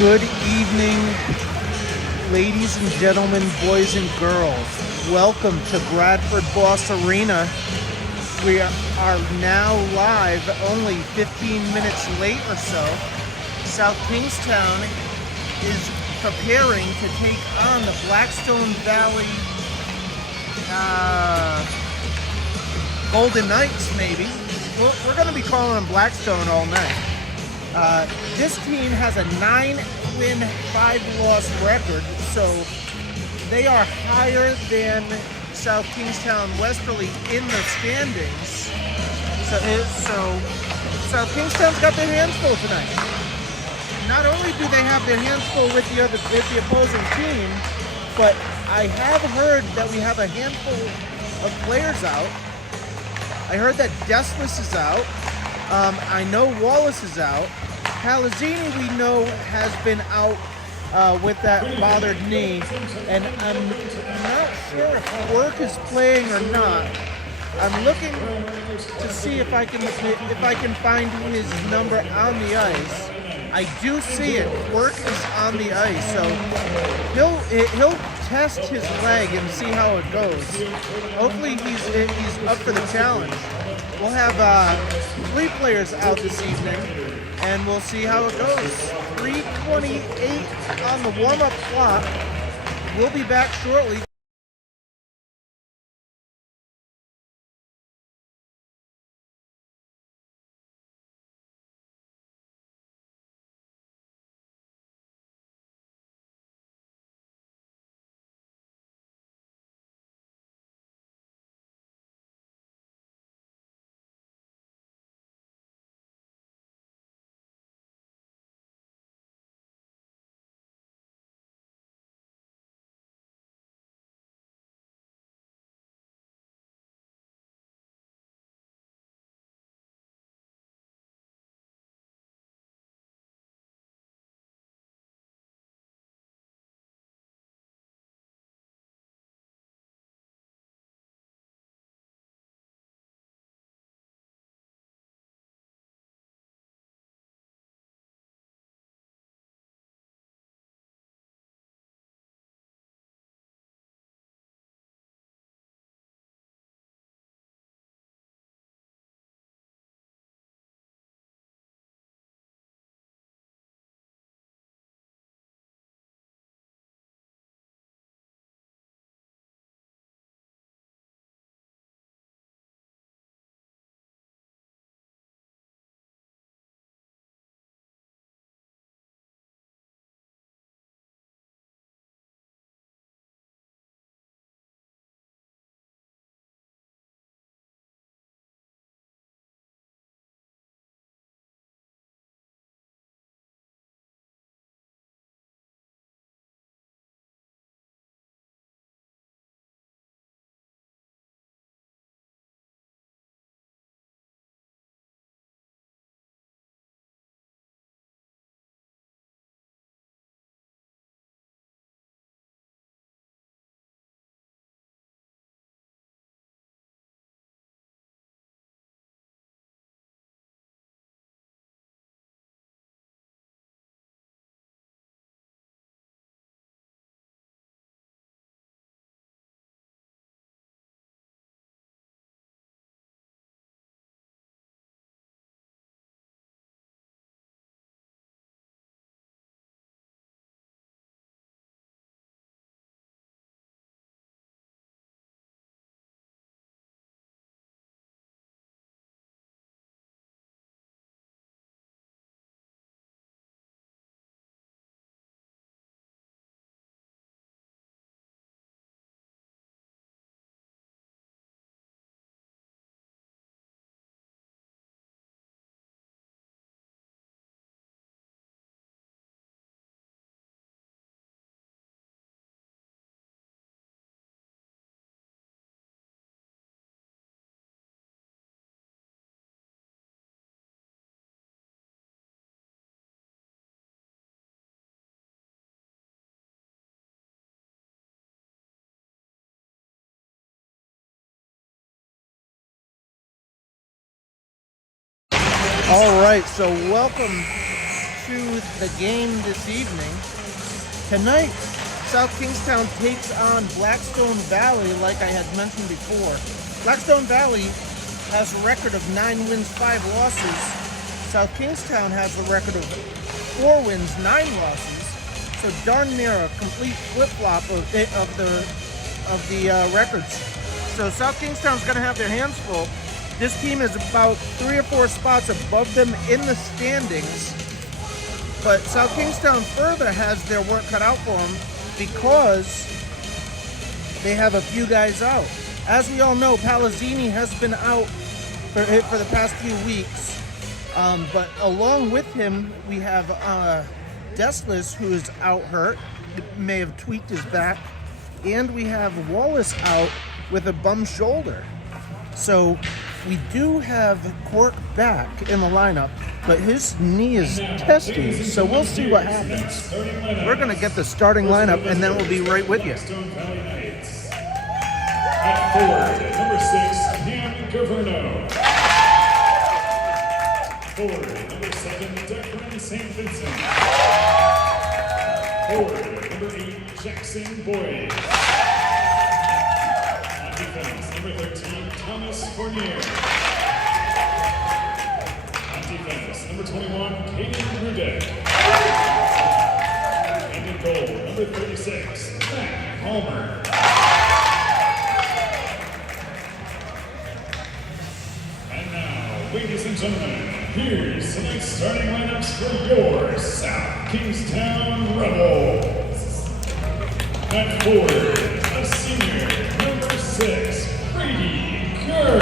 Good evening, ladies and gentlemen, boys and girls. Welcome to Bradford Boss Arena. We are now live, only 15 minutes late or so. South Kingstown is preparing to take on the Blackstone Valley Golden Knights, maybe. We're going to be calling them Blackstone all night. This team has a 9-win, 5-loss record, so they are higher than South Kingstown Westerly in the standings. So South Kingstown's got their hands full tonight. Not only do they have their hands full with the opposing team, but I have heard that we have a handful of players out. I heard that Desless is out. I know Wallace is out. Palazzini, we know, has been out with that bothered knee, and I'm not sure if Work is playing or not. I'm looking to see if I can find his number on the ice. I do see it. Work is on the ice, so he'll test his leg and see how it goes. Hopefully he's up for the challenge. We'll have 3 players out this evening, and we'll see how it goes. 3:28 on the warm-up clock. We'll be back shortly. All right, so welcome to the game this evening. Tonight, South Kingstown takes on Blackstone Valley, like I had mentioned before. Blackstone Valley has a record of 9 wins, 5 losses. South Kingstown has a record of 4 wins, 9 losses. So darn near a complete flip-flop of the records. So South Kingstown's going to have their hands full. This team is about 3 or 4 spots above them in the standings. But South Kingstown further has their work cut out for them because they have a few guys out. As we all know, Palazzini has been out for the past few weeks. But along with him, we have Deslis, who is out hurt, may have tweaked his back. And we have Wallace out with a bum shoulder. So we do have Cork back in the lineup, but his knee is testing, so we'll see what happens. We're going to get the starting lineup, and then we'll be right with you. At forward, number 6, Cam Governo. Forward, number 7, Declan St. Vincent. Forward, number 8, Jackson Boyd. On defense, number 13, Thomas Fournier. On defense, number 21, Caden Rudek. And in goal, number 36, Matt Palmer. And now, ladies and gentlemen, here's tonight's starting lineups for your South Kingstown Rebels. At forward, a senior, number 6, Brady Kerr.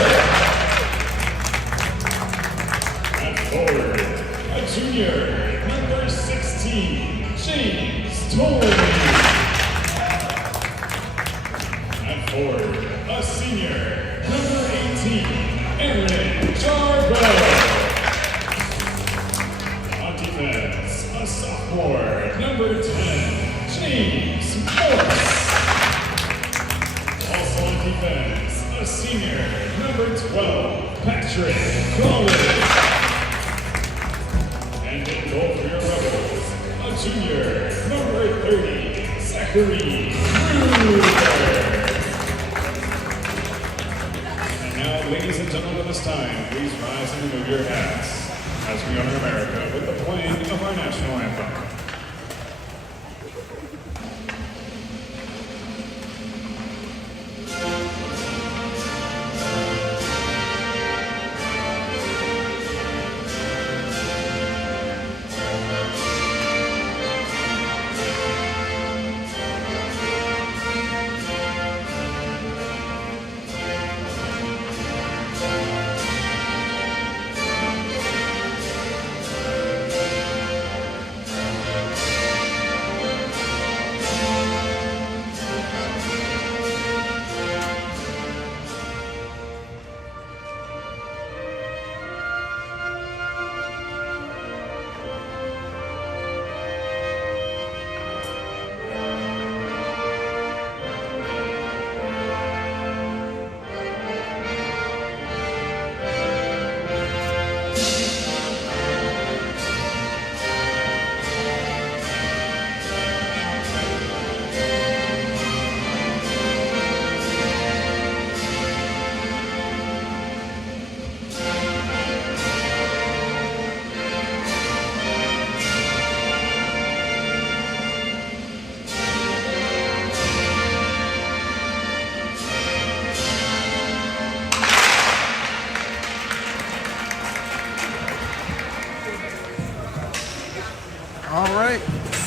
At forward, a junior, number 16, James Tolley. At forward, a senior, number 18, Aaron Jarbo. On defense, a sophomore, number 10, James Morse. Also on defense, a senior, number 12, Patrick Collins. And in goal for your Rebels, a junior, number 30, Zachary Ruder. And now, ladies and gentlemen, at this time, please rise and remove your hats as we honor America with the playing of our national anthem. All right,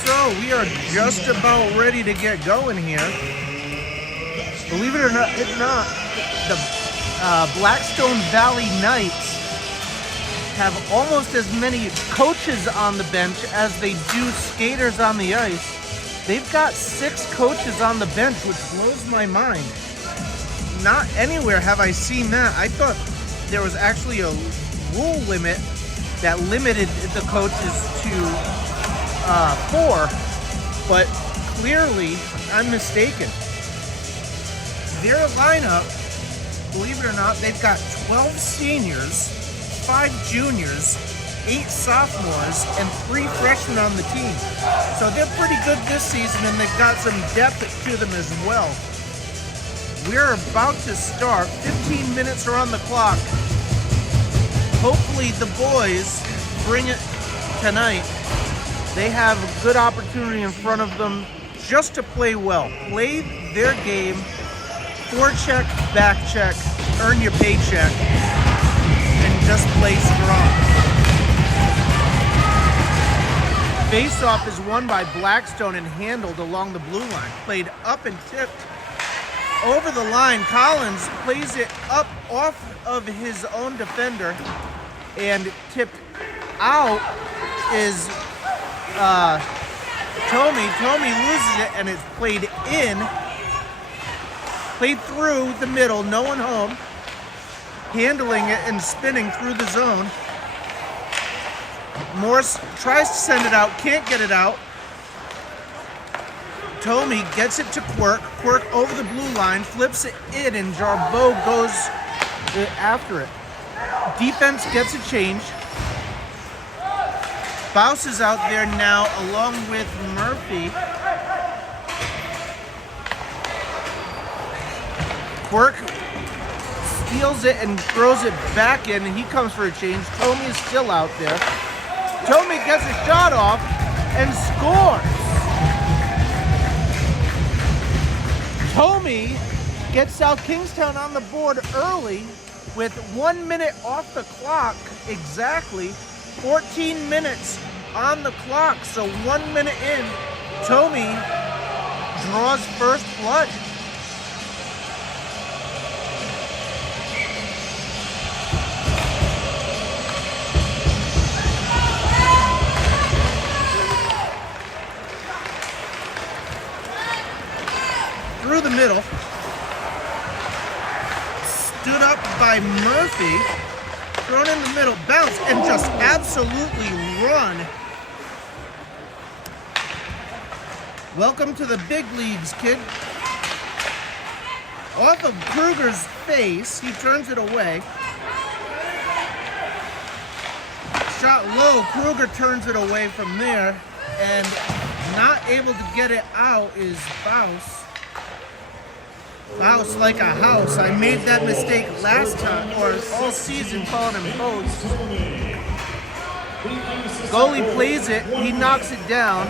so we are just about ready to get going here. Believe it or not, the Blackstone Valley Knights have almost as many coaches on the bench as they do skaters on the ice. They've got 6 coaches on the bench, which blows my mind. Not anywhere have I seen that. I thought there was actually a rule limit that limited the coaches to 4, but clearly I'm mistaken. Their lineup, believe it or not, they've got 12 seniors, 5 juniors, 8 sophomores and 3 freshmen on the team. So they're pretty good this season, and they've got some depth to them as well. We're about to start. 15 minutes are on the clock. Hopefully the boys bring it tonight. They have a good opportunity in front of them just to play well. Play their game, forecheck, back check, earn your paycheck, and just play strong. Face-off is won by Blackstone and handled along the blue line. Played up and tipped over the line. Collins plays it up off of his own defender and tipped out is Tomey. Tomey loses it and it's played in. Played through the middle, no one home. Handling it and spinning through the zone. Morse tries to send it out, can't get it out. Tomey gets it to Quirk. Quirk over the blue line, flips it in, and Jarbeau goes after it. Defense gets a change. Bouse is out there now along with Murphy. Quirk steals it and throws it back in, and he comes for a change. Tomey is still out there. Tomey gets a shot off and scores. Tomey gets South Kingstown on the board early with 1 minute off the clock exactly. 14 minutes on the clock, so 1 minute in, Tomey draws first blood. Through the middle, stood up by Murphy, thrown in the middle, bounce, and just absolutely run. Welcome to the big leagues, kid. Off of Kruger's face, he turns it away. Shot low, Kruger turns it away from there, and not able to get it out is Bouse. Bouse like a house. I made that mistake last time, or all season, calling him post. Goalie plays it, he knocks it down.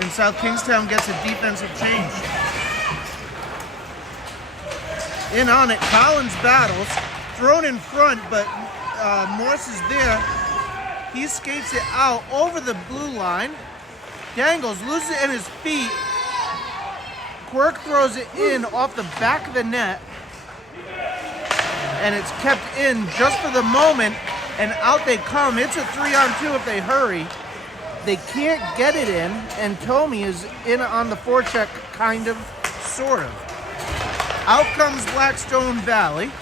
And South Kingstown gets a defensive change. In on it, Collins battles, thrown in front, but Morse is there. He skates it out over the blue line, dangles, loses it in his feet. Quirk throws it in off the back of the net, and it's kept in just for the moment, and out they come. It's a 3-on-2 if they hurry. They can't get it in, and Tomey is in on the forecheck, kind of, sort of. Out comes Blackstone Valley,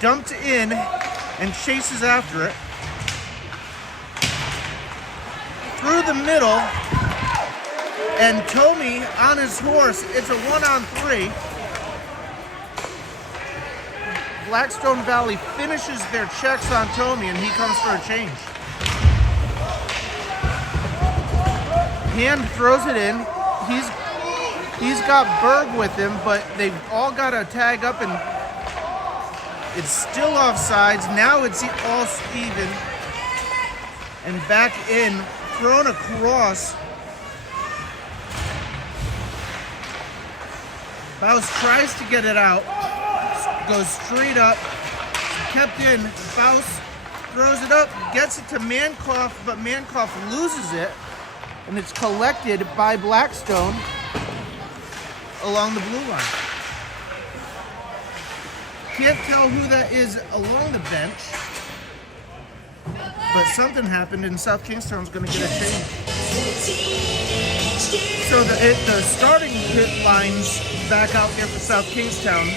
dumped in, and chases after it. Through the middle, and Tomey on his horse. It's a 1-on-3. Blackstone Valley finishes their checks on Tomey, and he comes for a change. Hand throws it in. He's got Berg with him, but they've all got to tag up, and it's still offsides. Now it's all even. And back in, thrown across. Bouse tries to get it out, goes straight up, kept in. Bouse throws it up, gets it to Mankoff, but Mankoff loses it, and it's collected by Blackstone along the blue line. Can't tell who that is along the bench, but something happened, and South Kingstown's going to get a change. So the starting pit lines back out there for South Kingstown.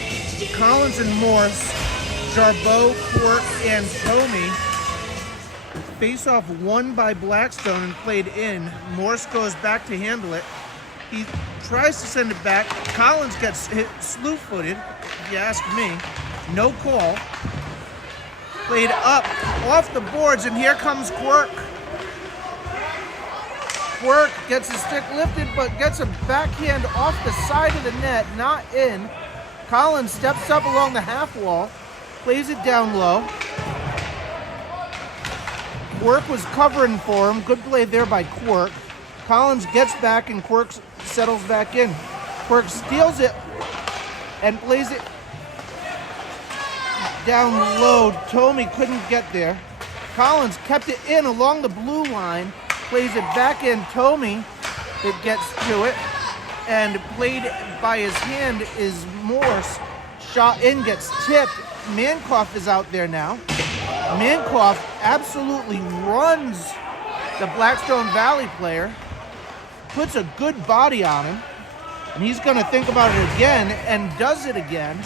Collins and Morse, Jarbeau, Quirk, and Tomey. Face-off won by Blackstone and played in. Morse goes back to handle it. He tries to send it back. Collins gets hit slew-footed, if you ask me. No call. Played up, off the boards, and here comes Quirk. Quirk gets his stick lifted, but gets a backhand off the side of the net, not in. Collins steps up along the half wall, plays it down low. Quirk was covering for him. Good play there by Quirk. Collins gets back and Quirk settles back in. Quirk steals it and plays it down low. Tommy couldn't get there. Collins kept it in along the blue line, plays it back in. Tommy, it gets to it, and played by his hand is Morse. Shot in, gets tipped. Mankoff is out there now. Mankoff absolutely runs the Blackstone Valley player, puts a good body on him, and he's going to think about it again, and does it again.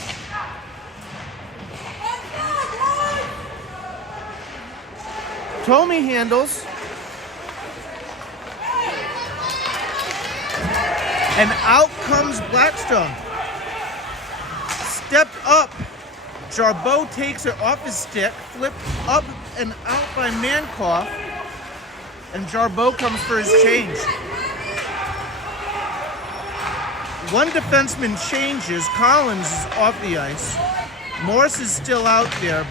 Tommy handles, and out comes Blackstone. Stepped up. Jarbeau takes it off his stick, flipped up and out by Mankoff, and Jarbeau comes for his change. One defenseman changes. Collins is off the ice. Morris is still out there.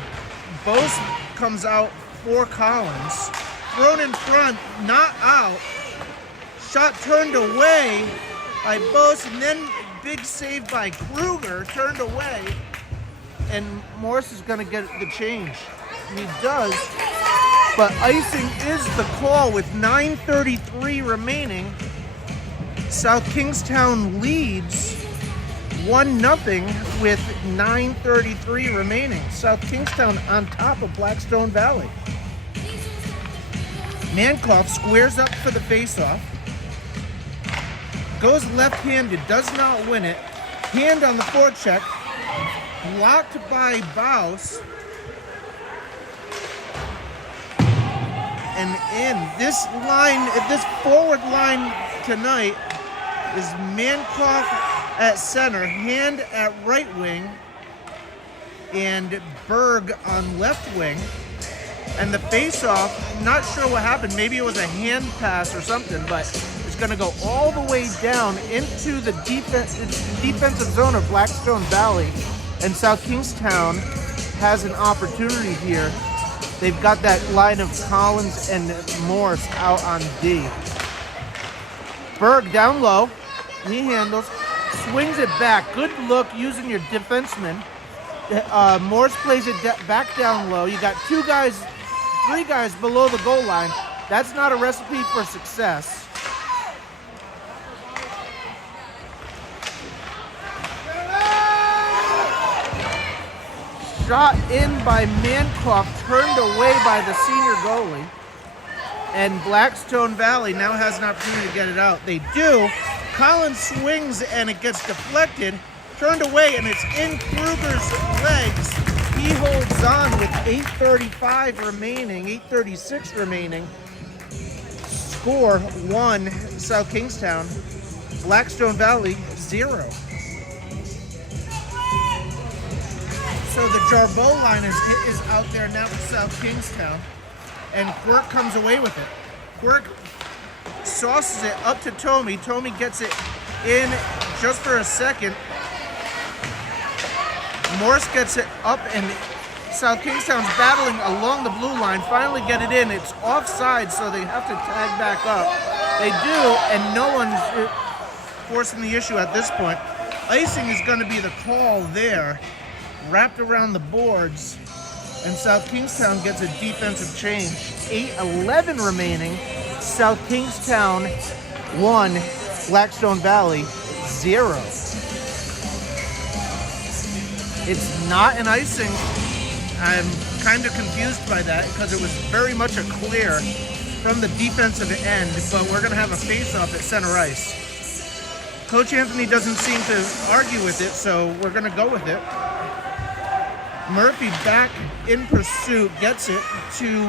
Bose comes out for Collins. Thrown in front, not out. Shot turned away by Bose, and then big save by Kruger, turned away. And Morris is going to get the change. And he does, but icing is the call with 9:33 remaining. South Kingstown leads 1-0 with 9:33 remaining. South Kingstown on top of Blackstone Valley. Mankoff squares up for the faceoff. Goes left-handed, does not win it. Hand on the forecheck. Blocked by Baus. And in this line, this forward line tonight is Mankoff at center, Hand at right wing, and Berg on left wing. And the face-off, not sure what happened. Maybe it was a hand pass or something, but it's going to go all the way down into the defensive zone of Blackstone Valley. And South Kingstown has an opportunity here. They've got that line of Collins and Morse out on D. Berg down low. He handles, swings it back. Good look using your defenseman. Morse plays it back down low. You got three guys below the goal line. That's not a recipe for success. Shot in by Mankoff, turned away by the senior goalie. And Blackstone Valley now has an opportunity to get it out. They do. Collins swings and it gets deflected, turned away, and it's in Kruger's legs. He holds on with 8:35 remaining, 8:36 remaining. Score 1, South Kingstown. Blackstone Valley 0. So the Jarbeau line is out there now with South Kingstown, and Quirk comes away with it. Quirk sauces it up to Tommy. Tommy gets it in just for a second. Morse gets it up, and South Kingstown's battling along the blue line. Finally get it in. It's offside, so they have to tag back up. They do, and no one's forcing the issue at this point. Icing is going to be the call there. Wrapped around the boards, and South Kingstown gets a defensive change. 8:11 remaining. South Kingstown 1, Blackstone Valley 0. It's not an icing. I'm kind of confused by that because it was very much a clear from the defensive end, but we're going to have a face-off at center ice. Coach Anthony doesn't seem to argue with it, so we're going to go with it. Murphy back in pursuit, gets it to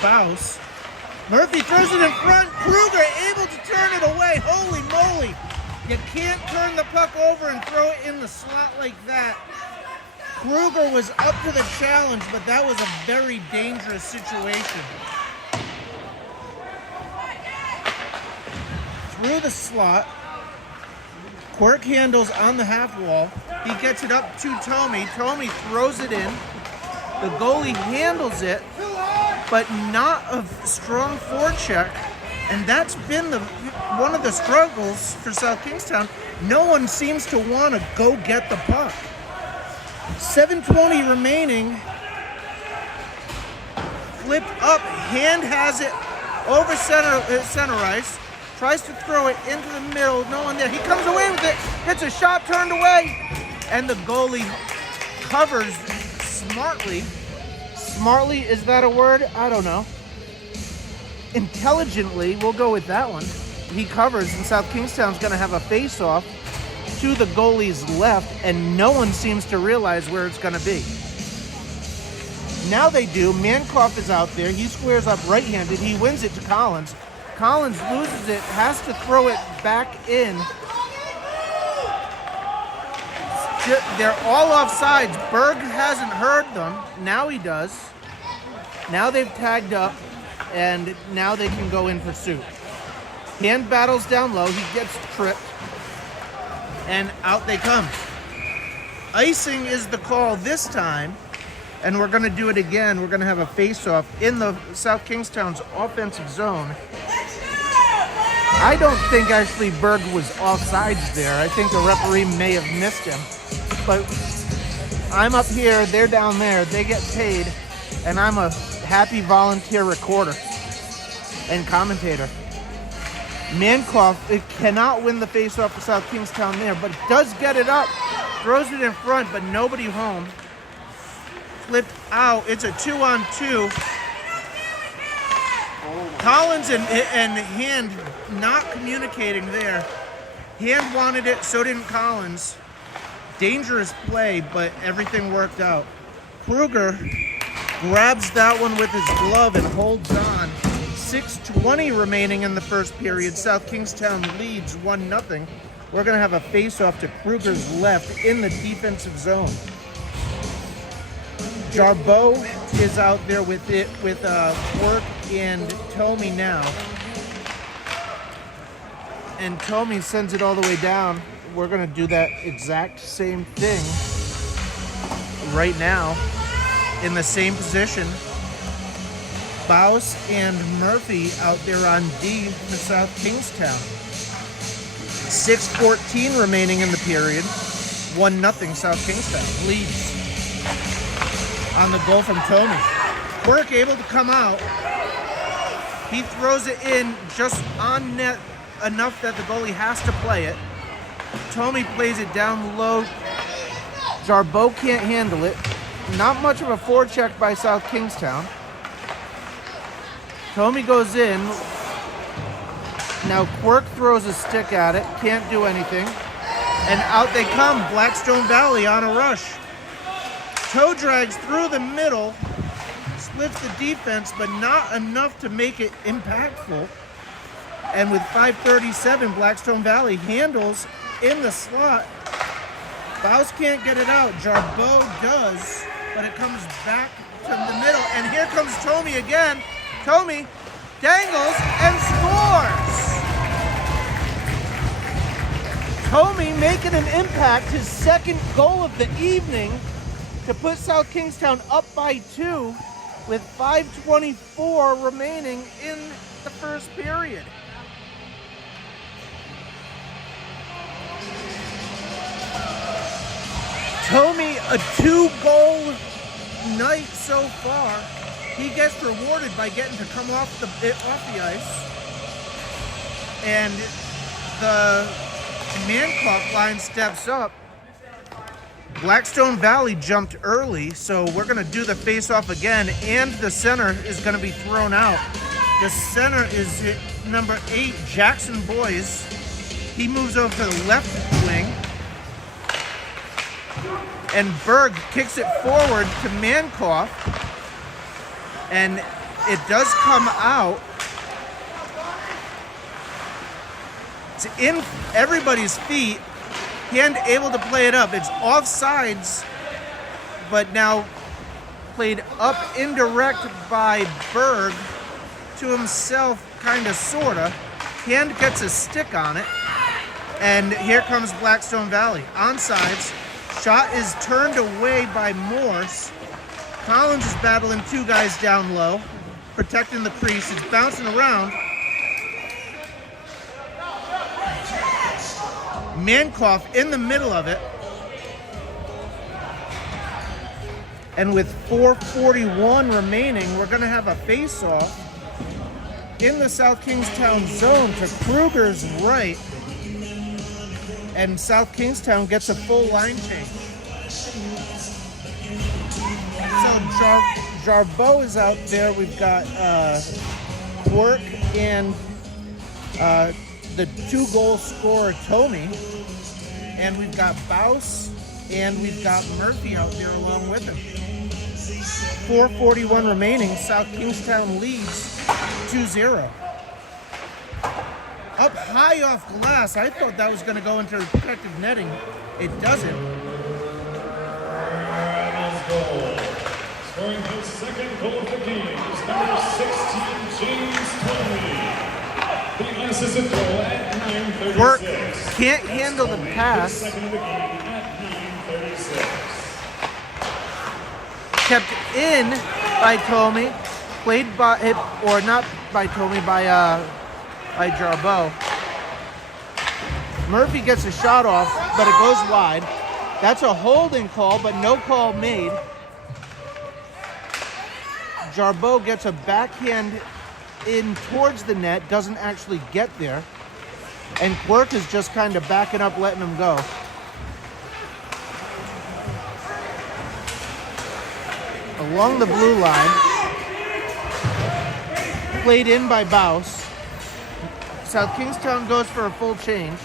Baus. Murphy throws it in front. Kruger able to turn it away. Holy moly! You can't turn the puck over and throw it in the slot like that. Kruger was up to the challenge, but that was a very dangerous situation. Through the slot, Quirk handles on the half wall. He gets it up to Tommy. Tommy throws it in. The goalie handles it, but not a strong forecheck. And that's been one of the struggles for South Kingstown. No one seems to want to go get the puck. 7:20 remaining. Flipped up. Hand has it over center ice. Tries to throw it into the middle. No one there. He comes away with it. Hits a shot turned away. And the goalie covers smartly. Smartly, is that a word? I don't know. Intelligently, we'll go with that one. He covers, and South Kingstown's going to have a face-off to the goalie's left, and no one seems to realize where it's going to be. Now they do. Mankoff is out there. He squares up right-handed. He wins it to Collins. Collins loses it, has to throw it back in. They're all offsides. Berg hasn't heard them. Now he does. Now they've tagged up, and now they can go in pursuit. Hand battles down low. He gets tripped, and out they come. Icing is the call this time, and we're going to do it again. We're going to have a face-off in the South Kingstown's offensive zone. I don't think actually Berg was offsides there. I think the referee may have missed him. But I'm up here, they're down there, they get paid, and I'm a happy volunteer recorder and commentator. Mankoff cannot win the face-off for South Kingstown there, but does get it up, throws it in front, but nobody home. Flipped out, it's a 2-on-2. Collins and Hand not communicating there. Hand wanted it, so didn't Collins. Dangerous play, but everything worked out. Kruger grabs that one with his glove and holds on. 6:20 remaining in the first period. South Kingstown leads 1-0. We're going to have a face-off to Kruger's left in the defensive zone. Jarbeau is out there with it with Quirk and Tommy now. And Tommy sends it all the way down. We're going to do that exact same thing right now in the same position. Baus and Murphy out there on D for South Kingstown. 6:14 remaining in the period. 1-0 South Kingstown leads on the goal from Tommy. Quirk able to come out. He throws it in just on net enough that the goalie has to play it. Tommy plays it down low. Jarbeau can't handle it. Not much of a forecheck by South Kingstown. Tommy goes in. Now Quirk throws a stick at it. Can't do anything. And out they come. Blackstone Valley on a rush. Toe drags through the middle. Splits the defense, but not enough to make it impactful. And with 5:37, Blackstone Valley handles in the slot. Baus can't get it out. Jarbeau does, but it comes back to the middle. And here comes Tommy again. Tommy dangles and scores. Tommy making an impact, his second goal of the evening to put South Kingstown up by 2 with 5:24 remaining in the first period. Tommy, a 2-goal night so far. He gets rewarded by getting to come off the ice. And the Mancock line steps up. Blackstone Valley jumped early, so we're going to do the face-off again, and the center is going to be thrown out. The center is number 8, Jackson Boyes. He moves over to the left wing. And Berg kicks it forward to Mankoff. And it does come out. It's in everybody's feet. Hand able to play it up. It's offsides but now played up indirect by Berg to himself, kind of, sort of. Hand gets a stick on it, and here comes Blackstone Valley. Onsides, shot is turned away by Morse. Collins is battling two guys down low, protecting the crease. It's bouncing around. Mankoff in the middle of it. And with 4:41 remaining, we're going to have a face-off in the South Kingstown zone to Kruger's right. And South Kingstown gets a full line change. So Jarbeau is out there. We've got Quirk and the 2-goal scorer, Tomey. And we've got Bouse and we've got Murphy out there along with him. 4:41 remaining. South Kingstown leads 2-0. Up high off glass. I thought that was going to go into protective netting. It doesn't. Goal. Scoring his second goal of the game is number 16, James Tomey. The unassisted goal at 9:36. Work can't handle the pass. Second of the game at 9:36. Kept in by Tomey. Played by, or not by Tomey, by Jarbeau. Murphy gets a shot off, but it goes wide. That's a holding call, but no call made. Jarbeau gets a backhand in towards the net, doesn't actually get there. And Quirk is just kind of backing up, letting him go. Along the blue line. Played in by Bouse. South Kingstown goes for a full change.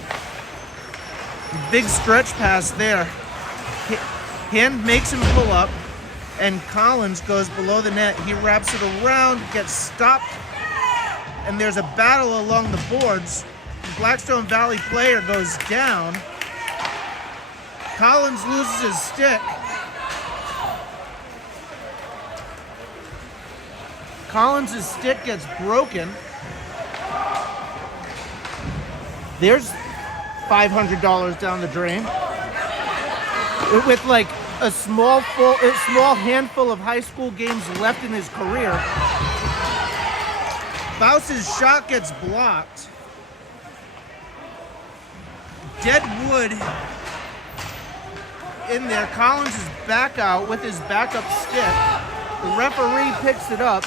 Big stretch pass there. Hand makes him pull up, and Collins goes below the net. He wraps it around, gets stopped, and there's a battle along the boards. The Blackstone Valley player goes down. Collins loses his stick. Collins' stick gets broken. There's $500 down the drain. With like a small handful of high school games left in his career. Bouse's shot gets blocked. Dead wood in there. Collins is back out with his backup stick. The referee picks it up.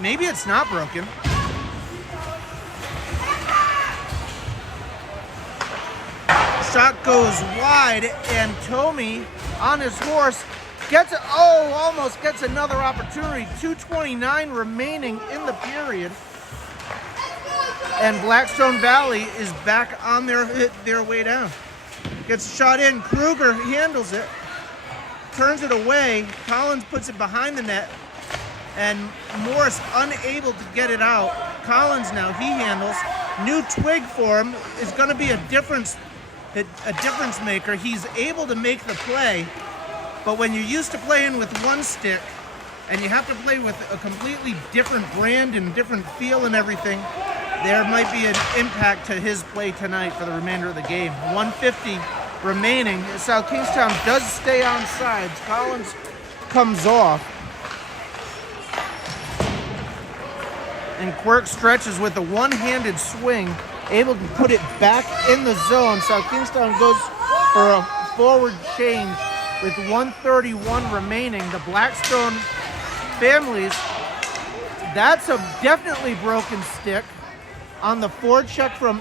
Maybe it's not broken. Shot goes wide, and Tomey on his horse almost gets another opportunity. 2:29 remaining in the period. And Blackstone Valley is back on their way down. Gets shot in. Kruger handles it. Turns it away. Collins puts it behind the net. And Morris unable to get it out. Collins now, he handles. New twig for him is going to be a difference maker. He's able to make the play. But when you're used to playing with one stick and you have to play with a completely different brand and different feel and everything, there might be an impact to his play tonight for the remainder of the game. 1:50 remaining. South Kingstown does stay on sides. Collins comes off. And Quirk stretches with a one-handed swing, able to put it back in the zone. South Kingstown goes for a forward change with 1:31 remaining. The Blackstone families, that's a definitely broken stick on the forecheck from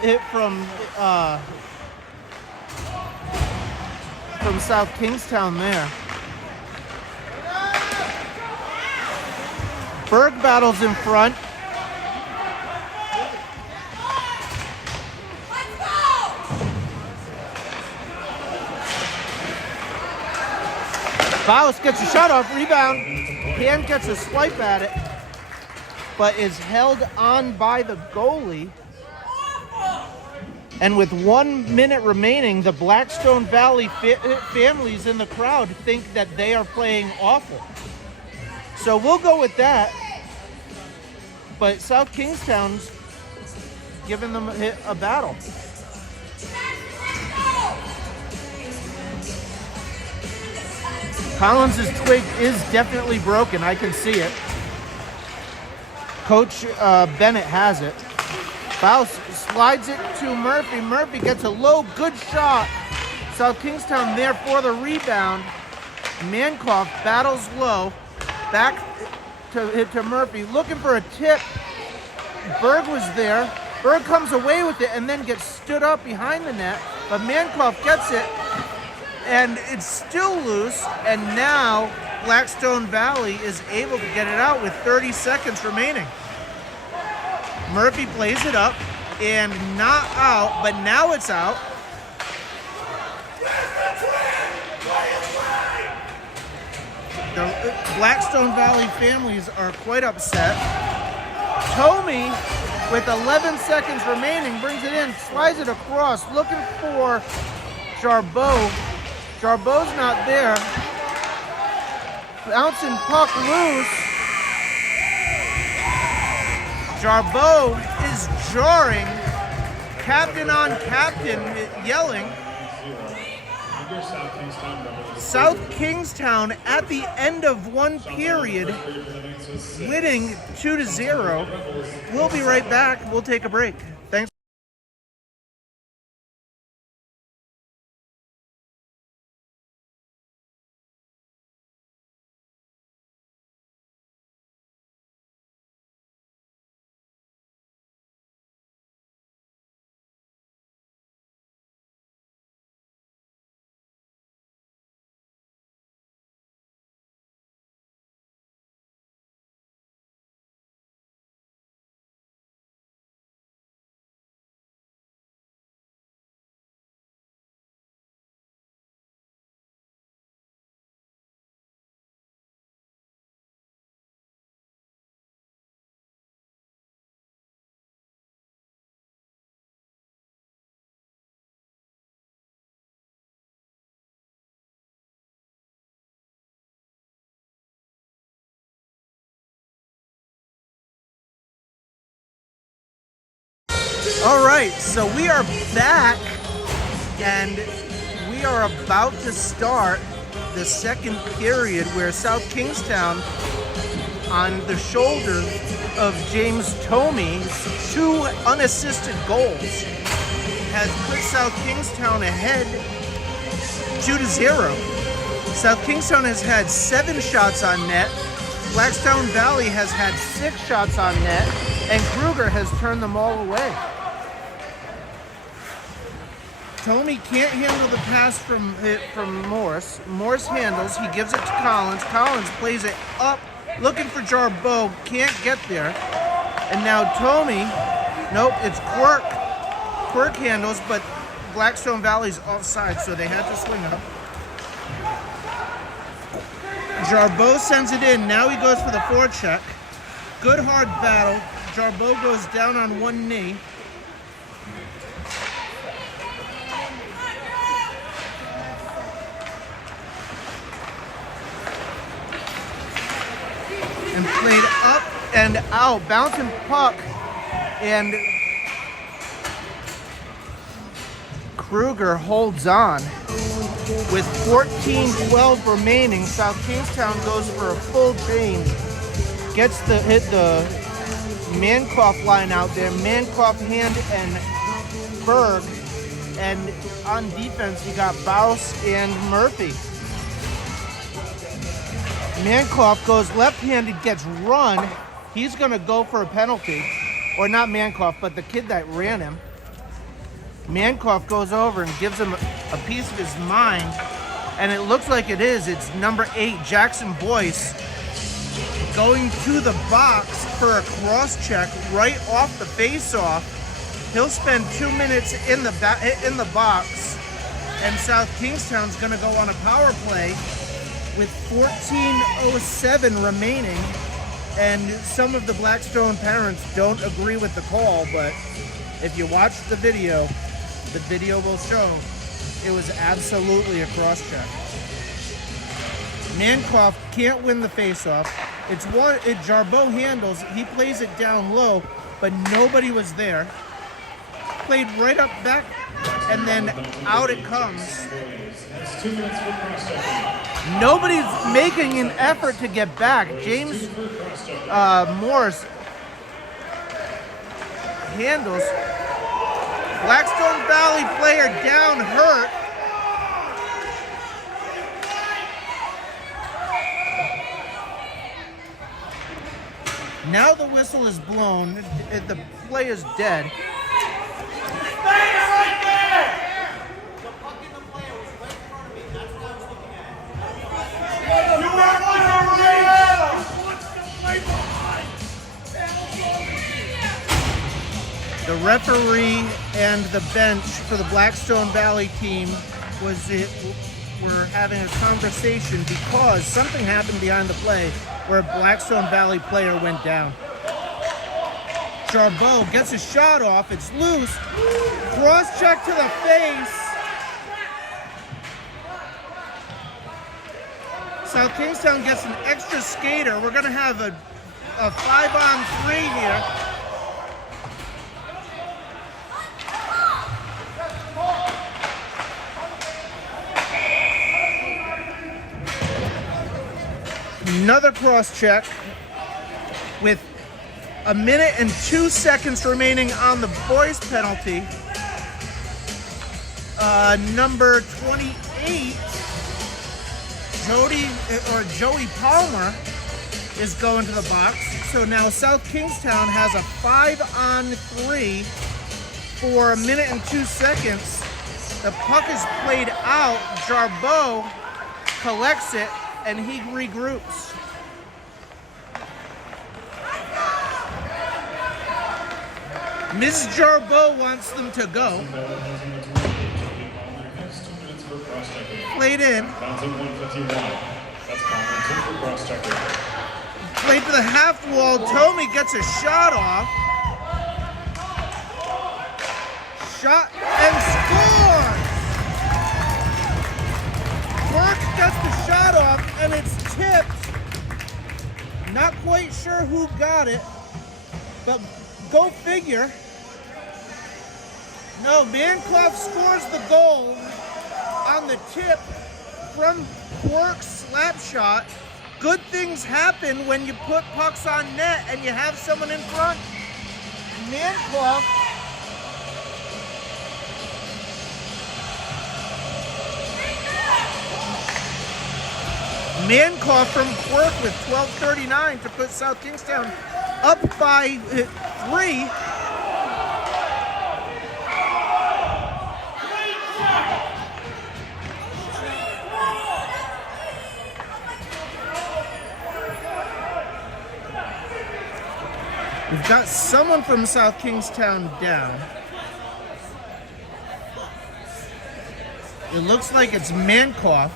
South Kingstown there. Berg battles in front. Bouse gets a shot off, rebound. Hand gets a swipe at it, but is held on by the goalie. And with 1 minute remaining, the Blackstone Valley families in the crowd think that they are playing awful. So we'll go with that. But South Kingstown's giving them a battle. Collins' twig is definitely broken. I can see it. Coach Bennett has it. Bouse slides it to Murphy. Murphy gets a low, good shot. South Kingstown there for the rebound. Mankoff battles low. Back to Murphy, looking for a tip. Berg was there. Berg comes away with it and then gets stood up behind the net. But Mankoff gets it, and it's still loose. And now Blackstone Valley is able to get it out with 30 seconds remaining. Murphy plays it up and not out, but now it's out. The Blackstone Valley families are quite upset. Tomey, with 11 seconds remaining, brings it in, slides it across, looking for Jarbeau. Jarbeau's not there. Bouncing puck loose. Jarbeau is jarring. Captain on captain yelling. South Kingstown at the end of one period winning 2-0. We'll be right back. We'll take a break. Thanks. All right, so we are back, and we are about to start the second period where South Kingstown, on the shoulders of James Tomey's 2 unassisted goals, has put South Kingstown ahead 2-0. South Kingstown has had 7 shots on net. Blackstone Valley has had 6 shots on net, and Kruger has turned them all away. Tomey can't handle the pass from Morse. Morse handles. He gives it to Collins. Collins plays it up, looking for Jarbeau. Can't get there. And now Tomey, nope, it's Quirk. Quirk handles, but Blackstone Valley's offside, so they had to swing up. Jarbeau sends it in. Now he goes for the forecheck. Good hard battle. Jarbeau goes down on one knee. And played up and out, bouncing puck, and Kruger holds on. With 14-12 remaining, South Kingstown goes for a full change. Gets hit the Mankoff line out there. Mankoff, Hand, and Berg. And on defense, you got Bouse and Murphy. Mankoff goes left-handed, gets run. He's going to go for a penalty. Or not Mankoff, but the kid that ran him. Mankoff goes over and gives him a piece of his mind. And it looks like it is. It's number 8, Jackson Boyce, going to the box for a cross-check right off the face-off. He'll spend 2 minutes in the box. And South Kingstown's going to go on a power play with 14:07 remaining, and some of the Blackstone parents don't agree with the call, but if you watch the video, the video will show it was absolutely a cross-check. Mankoff can't win the face-off. Jarbeau handles, he plays it down low, but nobody was there. Played right up back, and then out it comes. That's 2 minutes for cross-checking. Nobody's making an effort to get back. James Morris handles. Blackstone Valley player down, hurt. Now the whistle is blown. The play is dead. The referee and the bench for the Blackstone Valley team were having a conversation because something happened behind the play where a Blackstone Valley player went down. Jarbeau gets a shot off, it's loose, cross check to the face. South Kingstown gets an extra skater. We're gonna have a 5-on-3 here. Another cross check with 1 minute and 2 seconds remaining on the boys penalty. Number 28, Joey Palmer is going to the box. So now South Kingstown has a 5-on-3 for 1 minute and 2 seconds. The puck is played out. Jarbeau collects it and he regroups. Ms. Jarbeau wants them to go. Played in. Played to the half wall. Tomey gets a shot off. Shot and scores! Burke gets the shot off and it's tipped. Not quite sure who got it, but go figure. No, Mankoff scores the goal on the tip from Quirk's slap shot. Good things happen when you put pucks on net and you have someone in front. Mankoff from Quirk with 12:39 to put South Kingstown up by 3. We've got someone from South Kingstown down. It looks like it's Mankoff.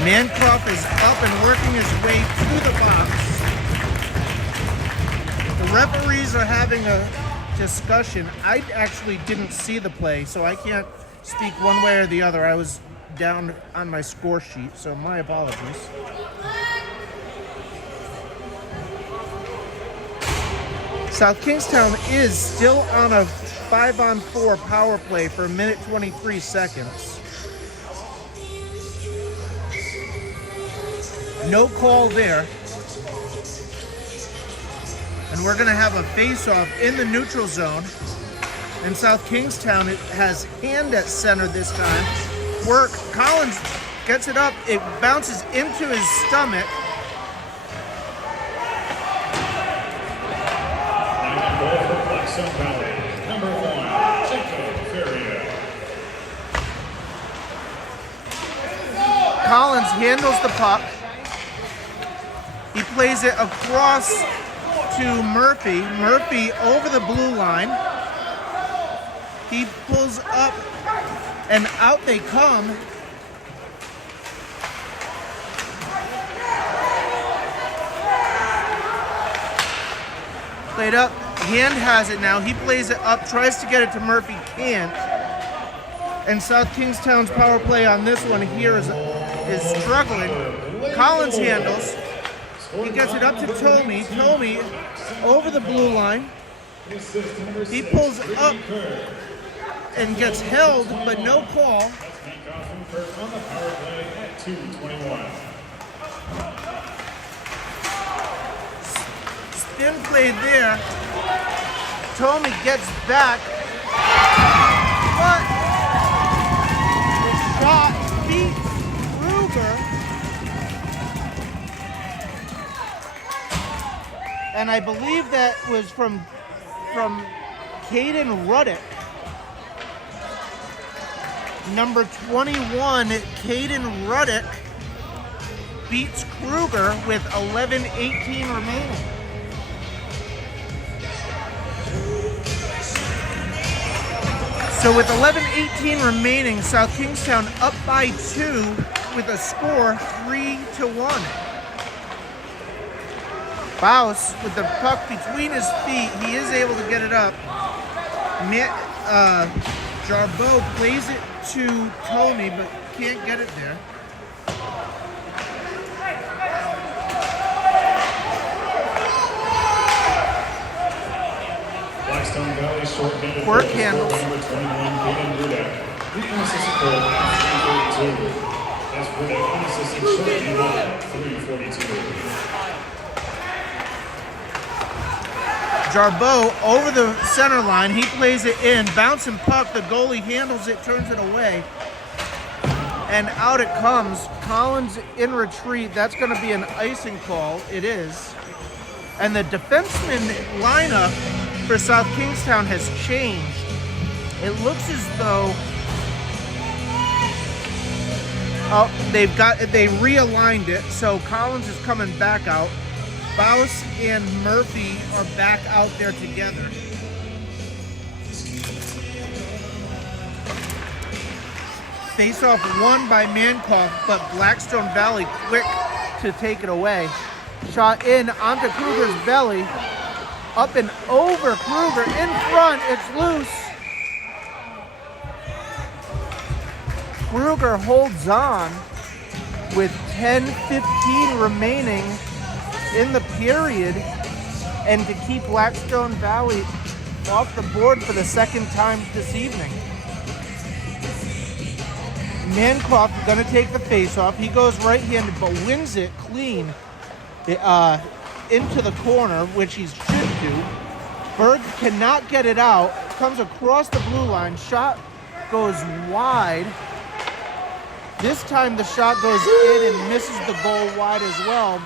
Mankoff is up and working his way to the box. The referees are having a discussion. I actually didn't see the play, so I can't speak one way or the other. I was down on my score sheet, so my apologies. South Kingstown is still on a 5-on-4 power play for 1 minute 23 seconds. No call there. And we're going to have a face-off in the neutral zone. And South Kingstown has hand at center this time. Collins gets it up. It bounces into his stomach. Number 1, Jacob Ferrier. Collins handles the puck. He plays it across to Murphy. Murphy over the blue line. He pulls up And out they come. Played up. Hand has it now. He plays it up, tries to get it to Murphy, can't. And South Kingstown's power play on this one here is struggling. Collins handles. He gets it up to Tomey. Tomey over the blue line. He pulls up and gets held, but no call. On the power play at 2:21. Spin play there. Tomey gets back. But the shot beats Kruger. And I believe that was from Caden Ruddick. Number 21, Caden Ruddick beats Kruger with 11:18 remaining. So with 11:18 remaining, South Kingstown up by 2 with a score 3-1. Baus with the puck between his feet, he is able to get it up. Jarbeau plays it to Tomey, but can't get it there. Blackstone Valley short-handed. Work handles. Number 21, Caden Rudek. The unassisted goal at 3:42. That's Rudek unassisted short-handed at 3:42. Jarbeau over the center line. He plays it in. Bouncing puck. The goalie handles it, turns it away. And out it comes. Collins in retreat. That's going to be an icing call. It is. And the defenseman lineup for South Kingstown has changed. It looks as though they realigned it. So Collins is coming back out. Baus and Murphy are back out there together. Face-off won by Mankoff, but Blackstone Valley quick to take it away. Shot in onto Kruger's belly. Up and over Kruger. In front, it's loose. Kruger holds on with 10:15 remaining in the period, and to keep Blackstone Valley off the board for the second time this evening. Mankoff going to take the face-off. He goes right-handed, but wins it clean into the corner, which he should do. Berg cannot get it out. Comes across the blue line. Shot goes wide. This time the shot goes in and misses the goal wide as well.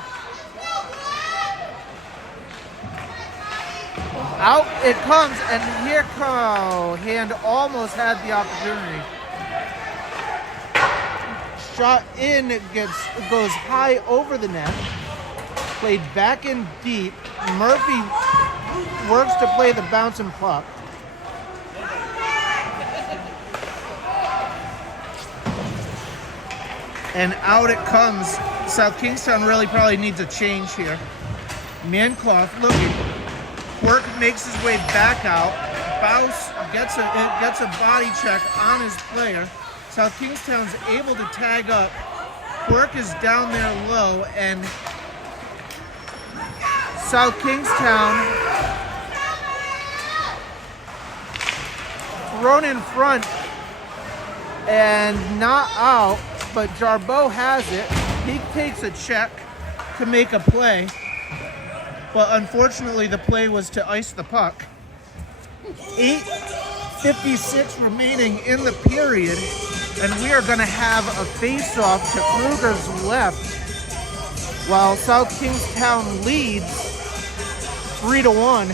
Out it comes, and here comes. Hand almost had the opportunity. Shot in, it goes high over the net. Played back in deep. Murphy works to play the bouncing puck. And out it comes. South Kingstown really probably needs a change here. Mankoff looking. Quirk makes his way back out. Baus gets a body check on his player. South Kingstown's able to tag up. Quirk is down there low, and South Kingstown thrown in front and not out, but Jarbeau has it. He takes a check to make a play. But unfortunately, the play was to ice the puck. 8:56 remaining in the period, and we are going to have a face-off to Kruger's left, while South Kingstown leads 3-1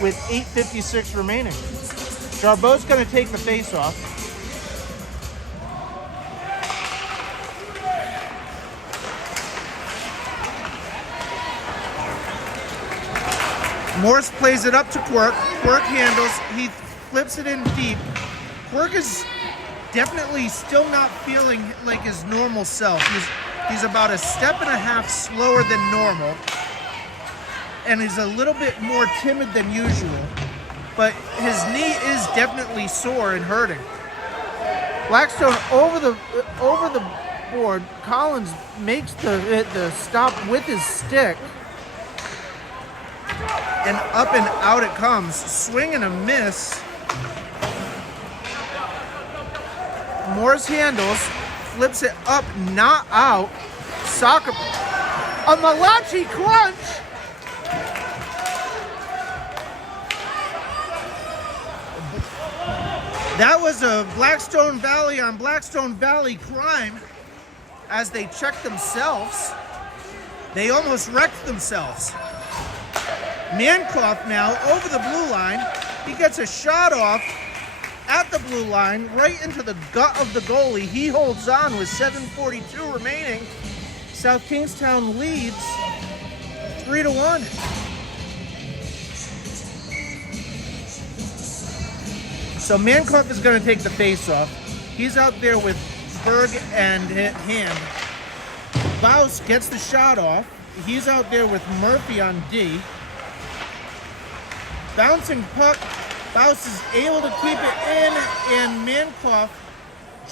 with 8:56 remaining. Jarbeau's going to take the face-off. Morse plays it up to Quirk. Quirk handles. He flips it in deep. Quirk is definitely still not feeling like his normal self. He's about a step and a half slower than normal, and he's a little bit more timid than usual, but his knee is definitely sore and hurting. Blackstone over the board. Collins makes the stop with his stick, and up and out it comes. Swing and a miss. Morris handles, flips it up, not out. Soccer, a Malachi crunch. That was a Blackstone Valley on Blackstone Valley crime. As they checked themselves, they almost wrecked themselves. Mankoff now over the blue line. He gets a shot off at the blue line, right into the gut of the goalie. He holds on with 7:42 remaining. South Kingstown leads 3-1. So Mankoff is going to take the face-off. He's out there with Berg and Hand. Baus gets the shot off. He's out there with Murphy on D. Bouncing puck. Baus is able to keep it in, and Mankoff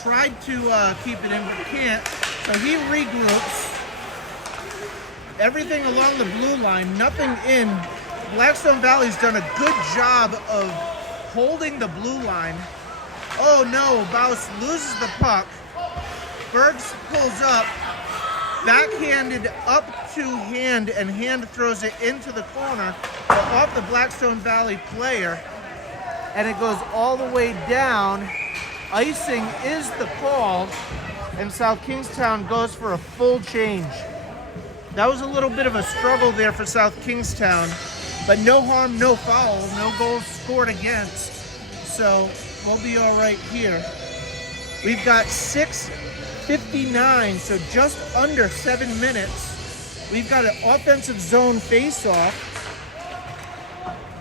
tried to keep it in, but can't. So he regroups. Everything along the blue line, nothing in. Blackstone Valley's done a good job of holding the blue line. Oh no, Baus loses the puck. Bergs pulls up, backhanded up to Hand, and Hand throws it into the corner, but off the Blackstone Valley player. And it goes all the way down. Icing is the call, and South Kingstown goes for a full change. That was a little bit of a struggle there for South Kingstown, but no harm, no foul, no goals scored against. So we'll be all right here. We've got 6:59, so just under 7 minutes. We've got an offensive zone face-off.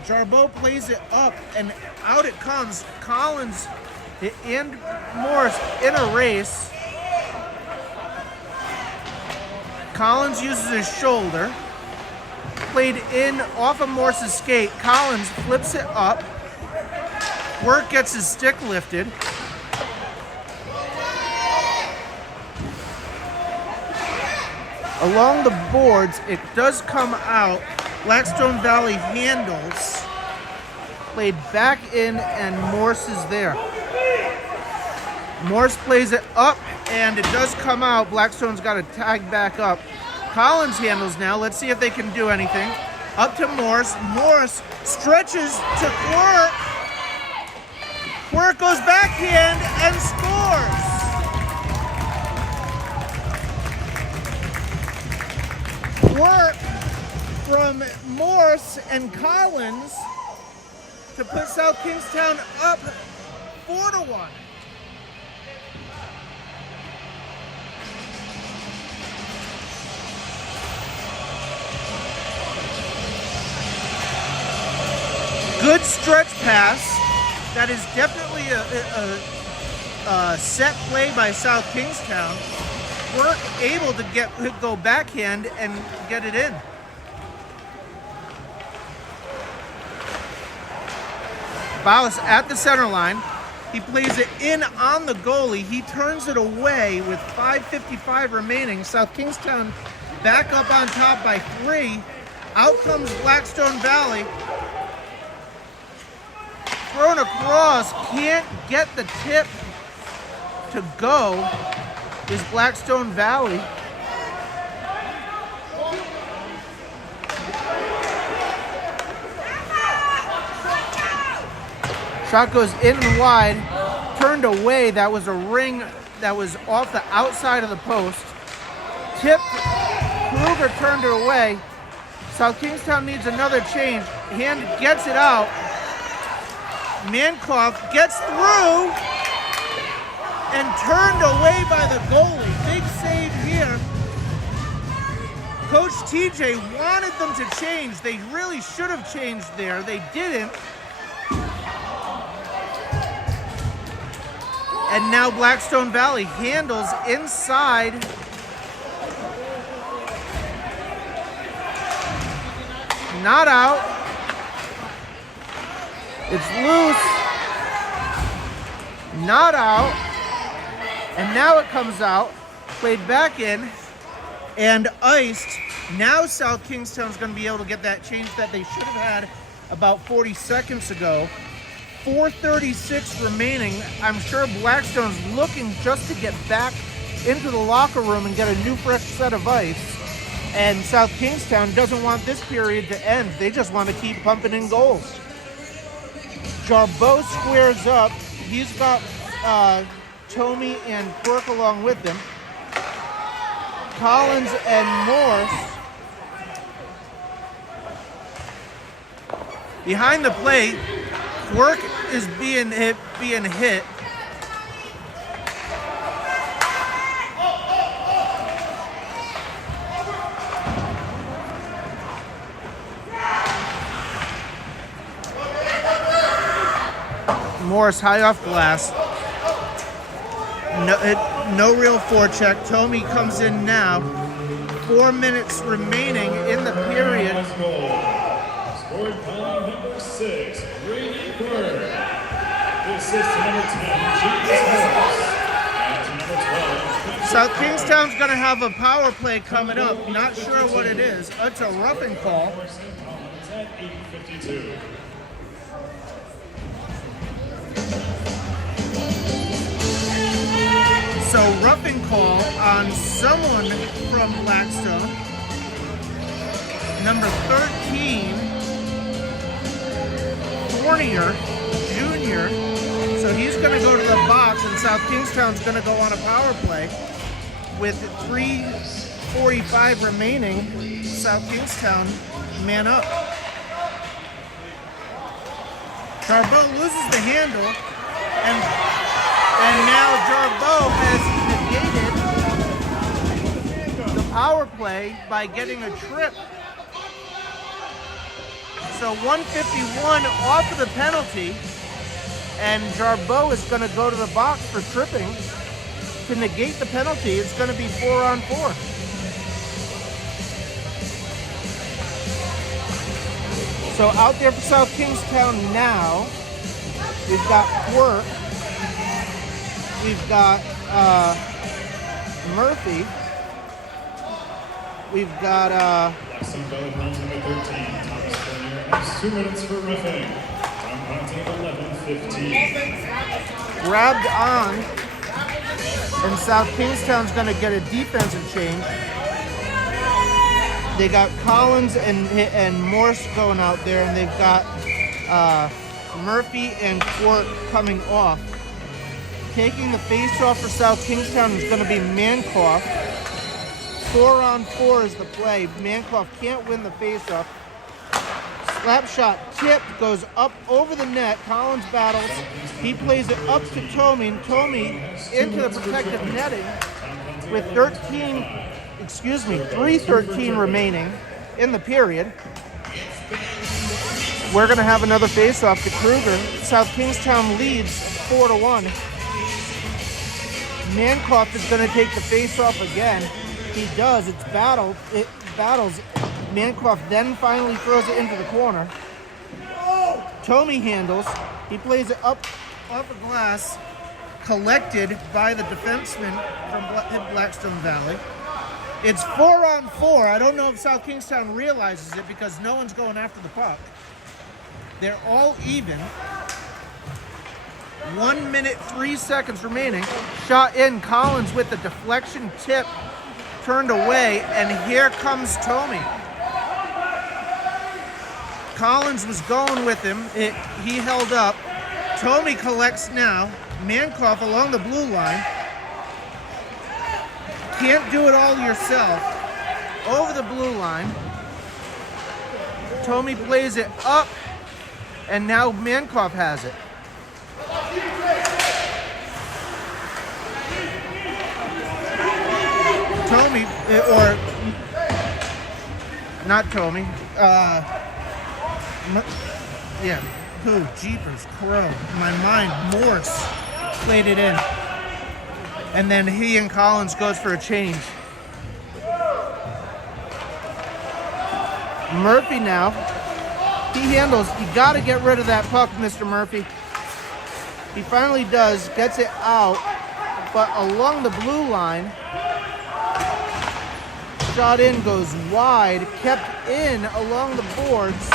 Jarbeau plays it up, and out it comes. Collins and Morris in a race. Collins uses his shoulder. Played in off of Morris's skate. Collins flips it up. Work gets his stick lifted. Along the boards, it does come out. Blackstone Valley handles. Played back in, and Morris is there. Morris plays it up, and it does come out. Blackstone's got to tag back up. Collins handles now. Let's see if they can do anything. Up to Morris. Morris stretches to Quirk. Quirk goes backhand and scores. Quirk from Morse and Collins to put South Kingstown up 4-1. Good stretch pass. That is definitely a set play by South Kingstown. We're able to go backhand and get it in. Baus at the center line. He plays it in on the goalie. He turns it away with 5:55 remaining. South Kingstown back up on top by 3. Out comes Blackstone Valley. Thrown across, can't get the tip to go, is Blackstone Valley. Shot goes in and wide, turned away. That was a ring that was off the outside of the post. Tipped, Kruger turned it away. South Kingstown needs another change. Hand gets it out. Mankoff gets through and turned away by the goalie. Big save here. Coach TJ wanted them to change. They really should have changed there. They didn't. And now Blackstone Valley handles inside. Not out. It's loose. Not out. And now it comes out. Played back in. And iced. Now South Kingstown's going to be able to get that change that they should have had about 40 seconds ago. 4:36 remaining. I'm sure Blackstone's looking just to get back into the locker room and get a new fresh set of ice. And South Kingstown doesn't want this period to end. They just want to keep pumping in goals. Jarbeau squares up. He's got Tomey and Quirk along with him. Collins and Morse. Behind the plate, Quirk is being hit. Morris high off glass. No real forecheck. Tomey comes in now. 4 minutes remaining in the period. Scored by number 6, Brady Quirk. The assist to number 10, James Morris. And to number 12, South Kingstown's going to have a power play coming up. Not sure what it is. It's a roughing call. It's at 8:52. So roughing call on someone from Blackstone. Number 13, Fournier Jr. So he's going to go to the box, and South Kingstown's going to go on a power play with 3:45 remaining. South Kingstown man up. Jarbeau loses the handle, and now Jarbeau has negated the power play by getting a trip. So 151 off of the penalty, and Jarbeau is going to go to the box for tripping. To negate the penalty, it's going to be 4-on-4. So out there for South Kingstown now, we've got Quirk, we've got Murphy, we've got Blackstone Valley penalty number 13, Thomas Fournier has 2 minutes for roughing. Time penalty 11:15. grabbed on, and South Kingstown's going to get a defensive change. They got Collins and Morse going out there, and they've got Murphy and Quirk coming off. Taking the face-off for South Kingstown is going to be Mankoff. 4-on-4 is the play. Mankoff can't win the face-off. Slap shot tip goes up over the net. Collins battles. He plays it up to Tomey, and Tomey into the protective netting with 3:13 remaining in the period. We're going to have another face-off to Kruger. South Kingstown leads 4-1. Mankoff is going to take the face-off again. He does. It battles. Mankoff then finally throws it into the corner. Tomey handles. He plays it up off of glass, collected by the defenseman from Blackstone Valley. It's 4-on-4. I don't know if South Kingstown realizes it because no one's going after the puck. They're all even. 1 minute, 3 seconds remaining. Shot in. Collins with the deflection tip turned away, and here comes Tomey. Collins was going with him. He held up. Tomey collects now. Mankoff along the blue line. Can't do it all yourself. Over the blue line. Tomey plays it up, and now Mankoff has it. Tomey, or not Tomey. Who? Jeepers, crow. My mind. Morse. played it in. And then he and Collins goes for a change. Murphy now. He handles. You got to get rid of that puck, Mr. Murphy. He finally does. Gets it out. But along the blue line, shot in, goes wide, kept in along the boards.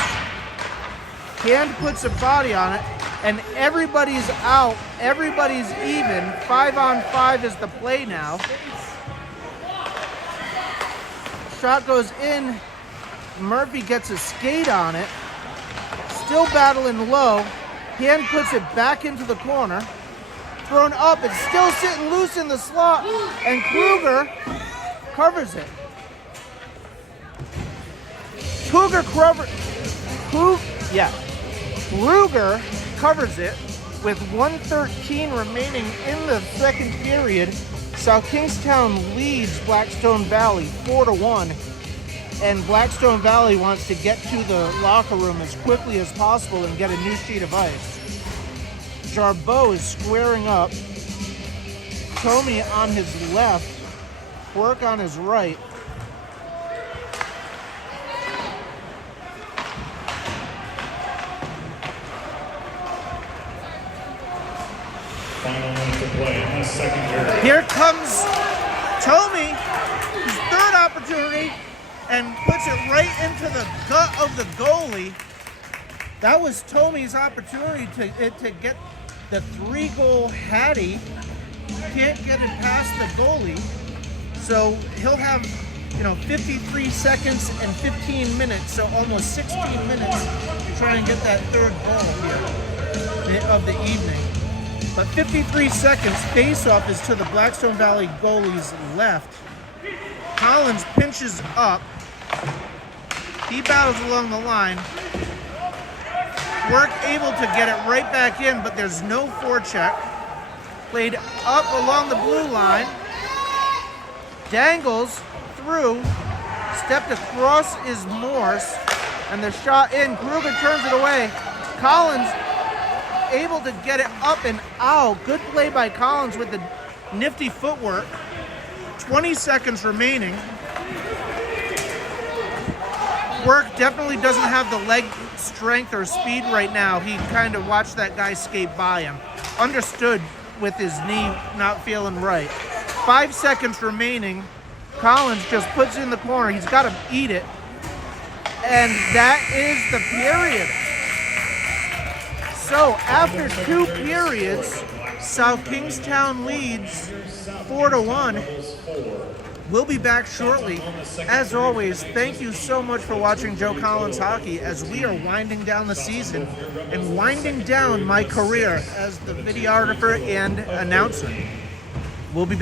Hand puts a body on it, and everybody's out. Everybody's even. 5-on-5 is the play now. Shot goes in. Murphy gets a skate on it. Still battling low. Hand puts it back into the corner. Thrown up. It's still sitting loose in the slot, and Kruger covers it. Kruger covers it with 1:13 remaining in the second period. South Kingstown leads Blackstone Valley 4-1, and Blackstone Valley wants to get to the locker room as quickly as possible and get a new sheet of ice. Jarbeau is squaring up. Tomey on his left, Quirk on his right. Final minute to play in the second period. Here comes Tomey, his third opportunity, and puts it right into the gut of the goalie. That was Tomey's opportunity to get the 3-goal Hattie. Can't get it past the goalie, so he'll have 53 seconds and 15 minutes, so almost 16 minutes to try and get that third goal here of the evening. But 53 seconds, face-off is to the Blackstone Valley goalie's left. Collins pinches up. He battles along the line. Work able to get it right back in, but there's no forecheck. Played up along the blue line. Dangles through. Stepped across is Morse. And the shot in. Kruger turns it away. Collins able to get it up and out. Good play by Collins with the nifty footwork. 20 seconds remaining. Work definitely doesn't have the leg strength or speed right now. He kind of watched that guy skate by him. Understood with his knee not feeling right. 5 seconds remaining. Collins just puts it in the corner. He's got to eat it. And that is the period. So after 2 periods, South Kingstown leads 4-1. We'll be back shortly. As always, thank you so much for watching Joe Collins Hockey as we are winding down the season and winding down my career as the videographer and announcer. We'll be back.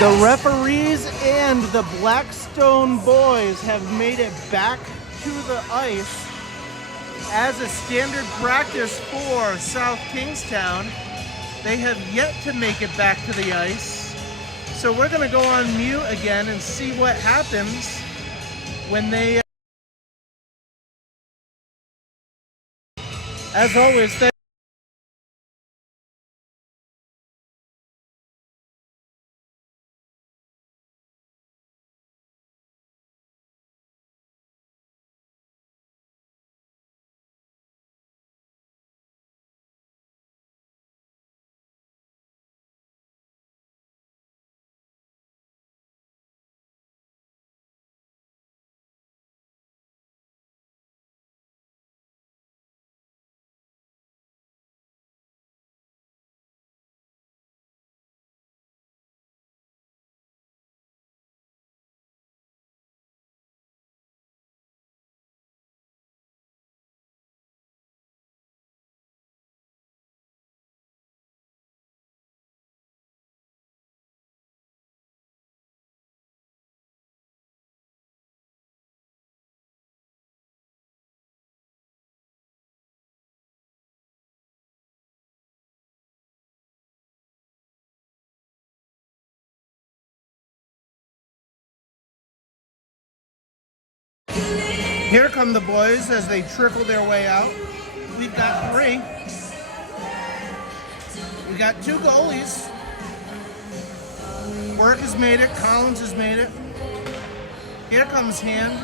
The referees and the Blackstone boys have made it back to the ice as a standard practice for South Kingstown. They have yet to make it back to the ice. So we're going to go on mute again and see what happens when they... As always, thank Here come the boys as they trickle their way out. We've got 3. We got 2 goalies. Work has made it. Collins has made it. Here comes Hand.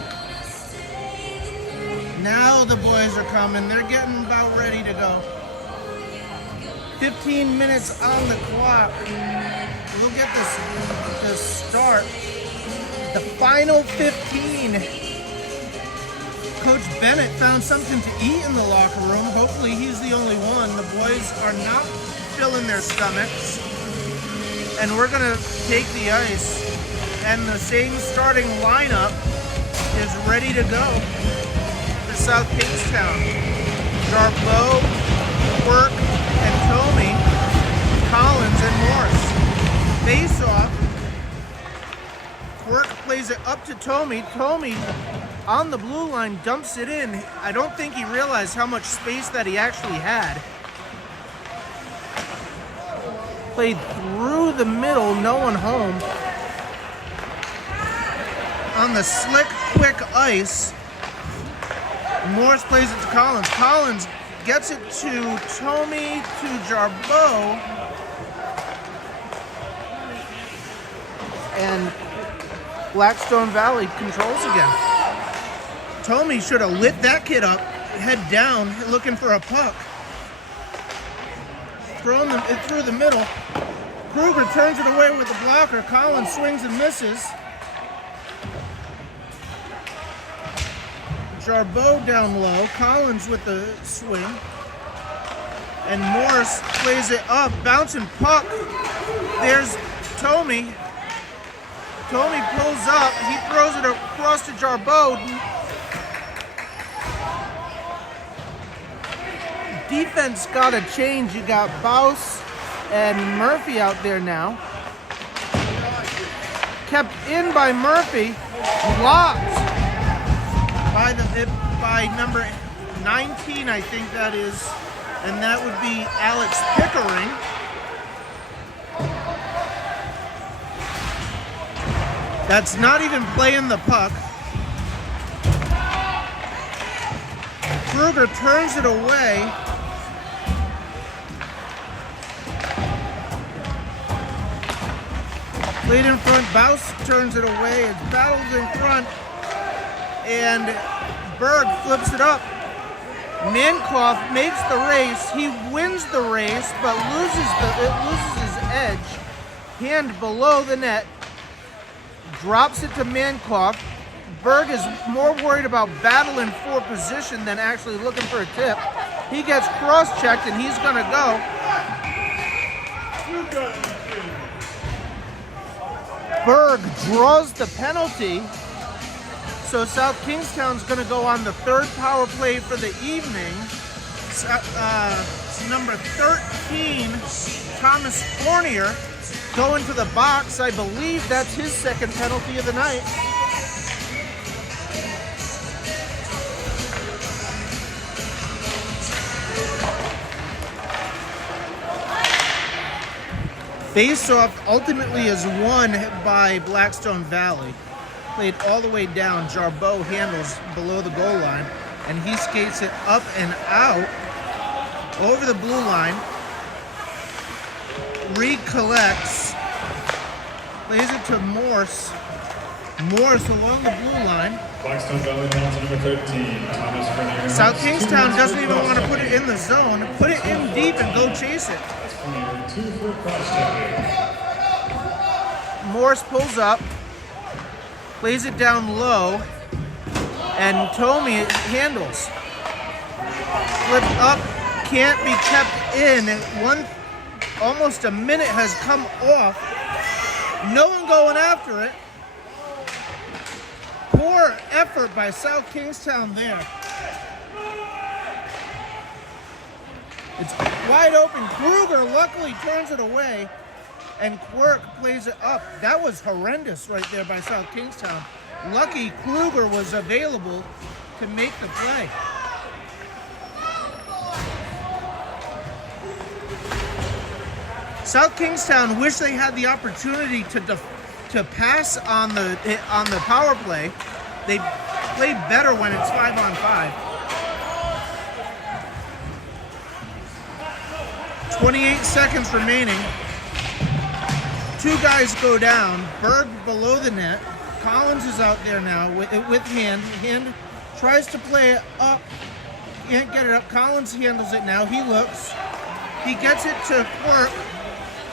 Now the boys are coming. They're getting about ready to go. 15 minutes on the clock. We'll get this start. The final 15. Coach Bennett found something to eat in the locker room. Hopefully he's the only one. The boys are not filling their stomachs. And we're gonna take the ice. And the same starting lineup is ready to go for South Kingstown. Jarbeau, Work, and Tomey, Collins, and Morris. Face off. Work plays it up to Tomey. Tomey on the blue line dumps it in. I don't think he realized how much space that he actually had. Played through the middle, no one home. On the slick, quick ice, Morris plays it to Collins. Collins gets it to Tomey, to Jarbeau. And Blackstone Valley controls again. Tomey should have lit that kid up, head down, looking for a puck. Throwing it through the middle. Kruger turns it away with the blocker. Collins swings and misses. Jarbeau down low. Collins with the swing. And Morris plays it up. Bouncing puck. There's Tomey. Tomey pulls up. He throws it across to Jarbeau. Defense got to change. You got Baus and Murphy out there now. Kept in by Murphy. Blocked by number 19, I think that is. And that would be Alex Pickering. That's not even playing the puck. Kruger turns it away. Played in front, Baus turns it away. It's battled in front. And Berg flips it up. Mankoff makes the race. He wins the race, but it loses his edge. Hand below the net. Drops it to Mankoff. Berg is more worried about battling for position than actually looking for a tip. He gets cross-checked and he's gonna go. Berg draws the penalty. So South Kingstown's gonna go on the 3rd power play for the evening. Number 13, Thomas Fournier, going to the box. I believe that's his second penalty of the night. Face-off ultimately is won by Blackstone Valley. Played all the way down. Jarbeau handles below the goal line, and he skates it up and out over the blue line. Recollects, plays it to Morse. Morse along the blue line. Blackstone Valley penalty number 13. Thomas Frenier. South Kingstown doesn't even want to put it in the zone. Put it in deep and go chase it. That's Frenier, 2 for a cross-check. Morse pulls up, plays it down low, and Tomey handles. Flip up, can't be kept in. Almost a minute has come off. No one going after it. Poor effort by South Kingstown there. It's wide open. Kruger luckily turns it away, and Quirk plays it up. That was horrendous right there by South Kingstown. Lucky Kruger was available to make the play. South Kingstown wish they had the opportunity to pass on the power play. They play better when it's 5-on-5. 28 seconds remaining. 2 guys go down. Berg below the net. Collins is out there now with Hand. Hand tries to play it up. Can't get it up. Collins handles it now. He looks. He gets it to Quirk.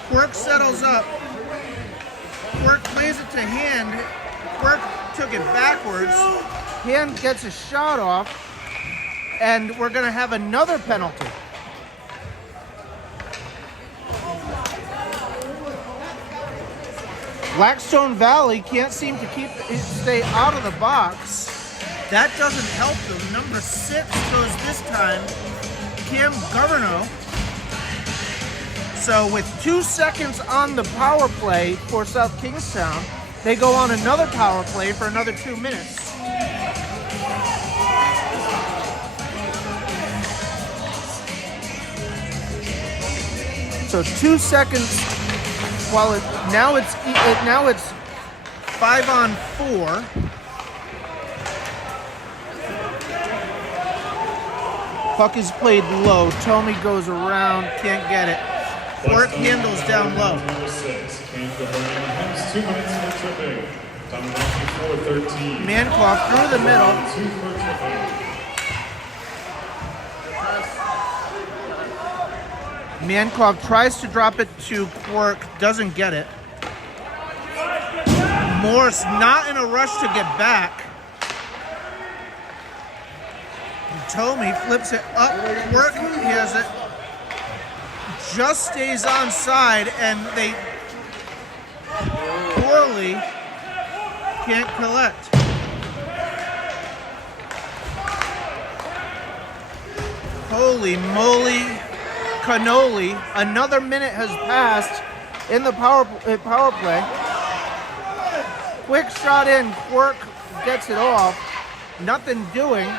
Quirk settles up. Quirk plays it to Hand. Quirk took it backwards. Hand gets a shot off. And we're going to have another penalty. Blackstone Valley can't seem to stay out of the box. That doesn't help them. Number 6 goes this time. Cam Governo. So with 2 seconds on the power play for South Kingstown, they go on another power play for another 2 minutes. So 2 seconds. While now it's 5-on-4. Puck is played low. Tomey goes around, can't get it. Quirk handles down low. 2 minutes for tripping. Down 13. Mancroft through the middle. 2 for tripping. Mancroft tries to drop it to Quirk, doesn't get it. Morse not in a rush to get back. Tomey flips it up. Quirk hears it. Just stays onside, and they poorly can't collect. Holy moly cannoli. Another minute has passed in the power play. Quick shot in. Quirk gets it off. Nothing doing.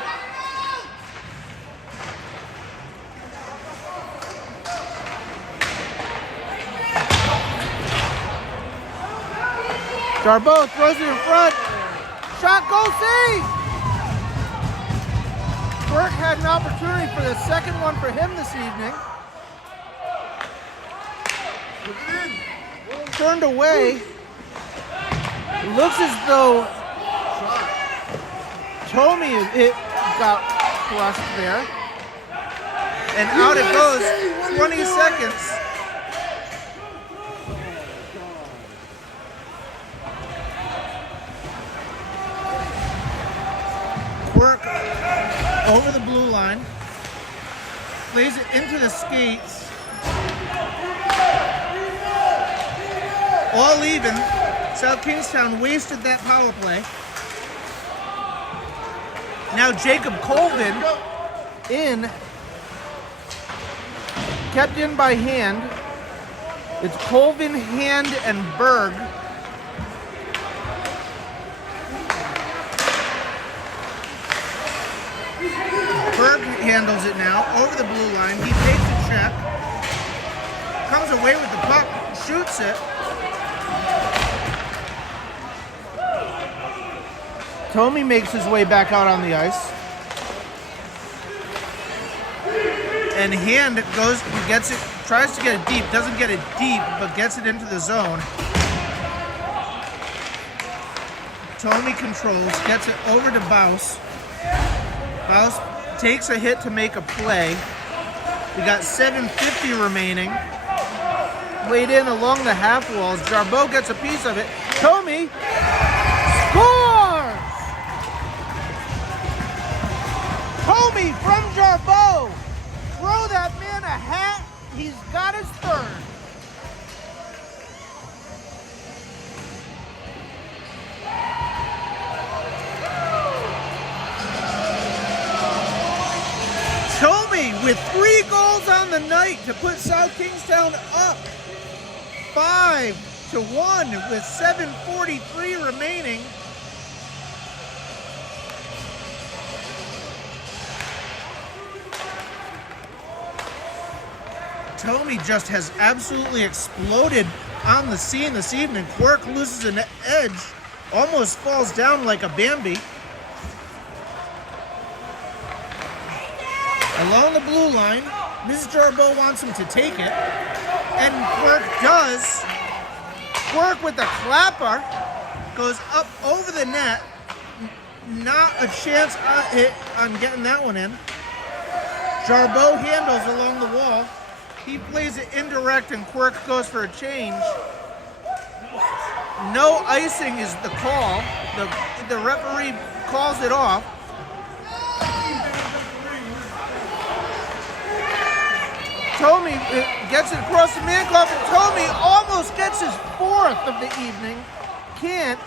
Jarbeau throws it in front. Shot, goal, save! Quirk had an opportunity for the second one for him this evening. Turned away. It looks as though Tomey got crushed there. And out it goes. 20 seconds. Quirk over the blue line. Plays it into the skates. All even. South Kingstown wasted that power play. Now Jacob Colvin in. Kept in by Hand. It's Colvin, Hand, and Berg. Berg handles it now over the blue line. He takes a check, comes away with the puck, shoots it. Tommy makes his way back out on the ice. And Hand goes, he gets it, tries to get it deep, doesn't get it deep, but gets it into the zone. Tommy controls, gets it over to Baus. Baus takes a hit to make a play. We got 7:50 remaining. Laid in along the half walls. Jarbeau gets a piece of it. Tommy scores! Tommy from Jarbeau. Throw that man a hat. He's got his third. Tommy with 3 goals on the night to put South Kingstown up 5-1 with 7:43 remaining. Tommy just has absolutely exploded on the scene this evening. Quirk loses an edge, almost falls down like a Bambi. Along the blue line, Mrs. Jarbeau wants him to take it, and Quirk does. Quirk with the clapper goes up over the net. Not a chance on getting that one in. Jarbeau handles along the wall. He plays it indirect, and Quirk goes for a change. No icing is the call. The referee calls it off. Tommy gets it across the Mankoff, and Tommy almost gets his 4th of the evening. Can't.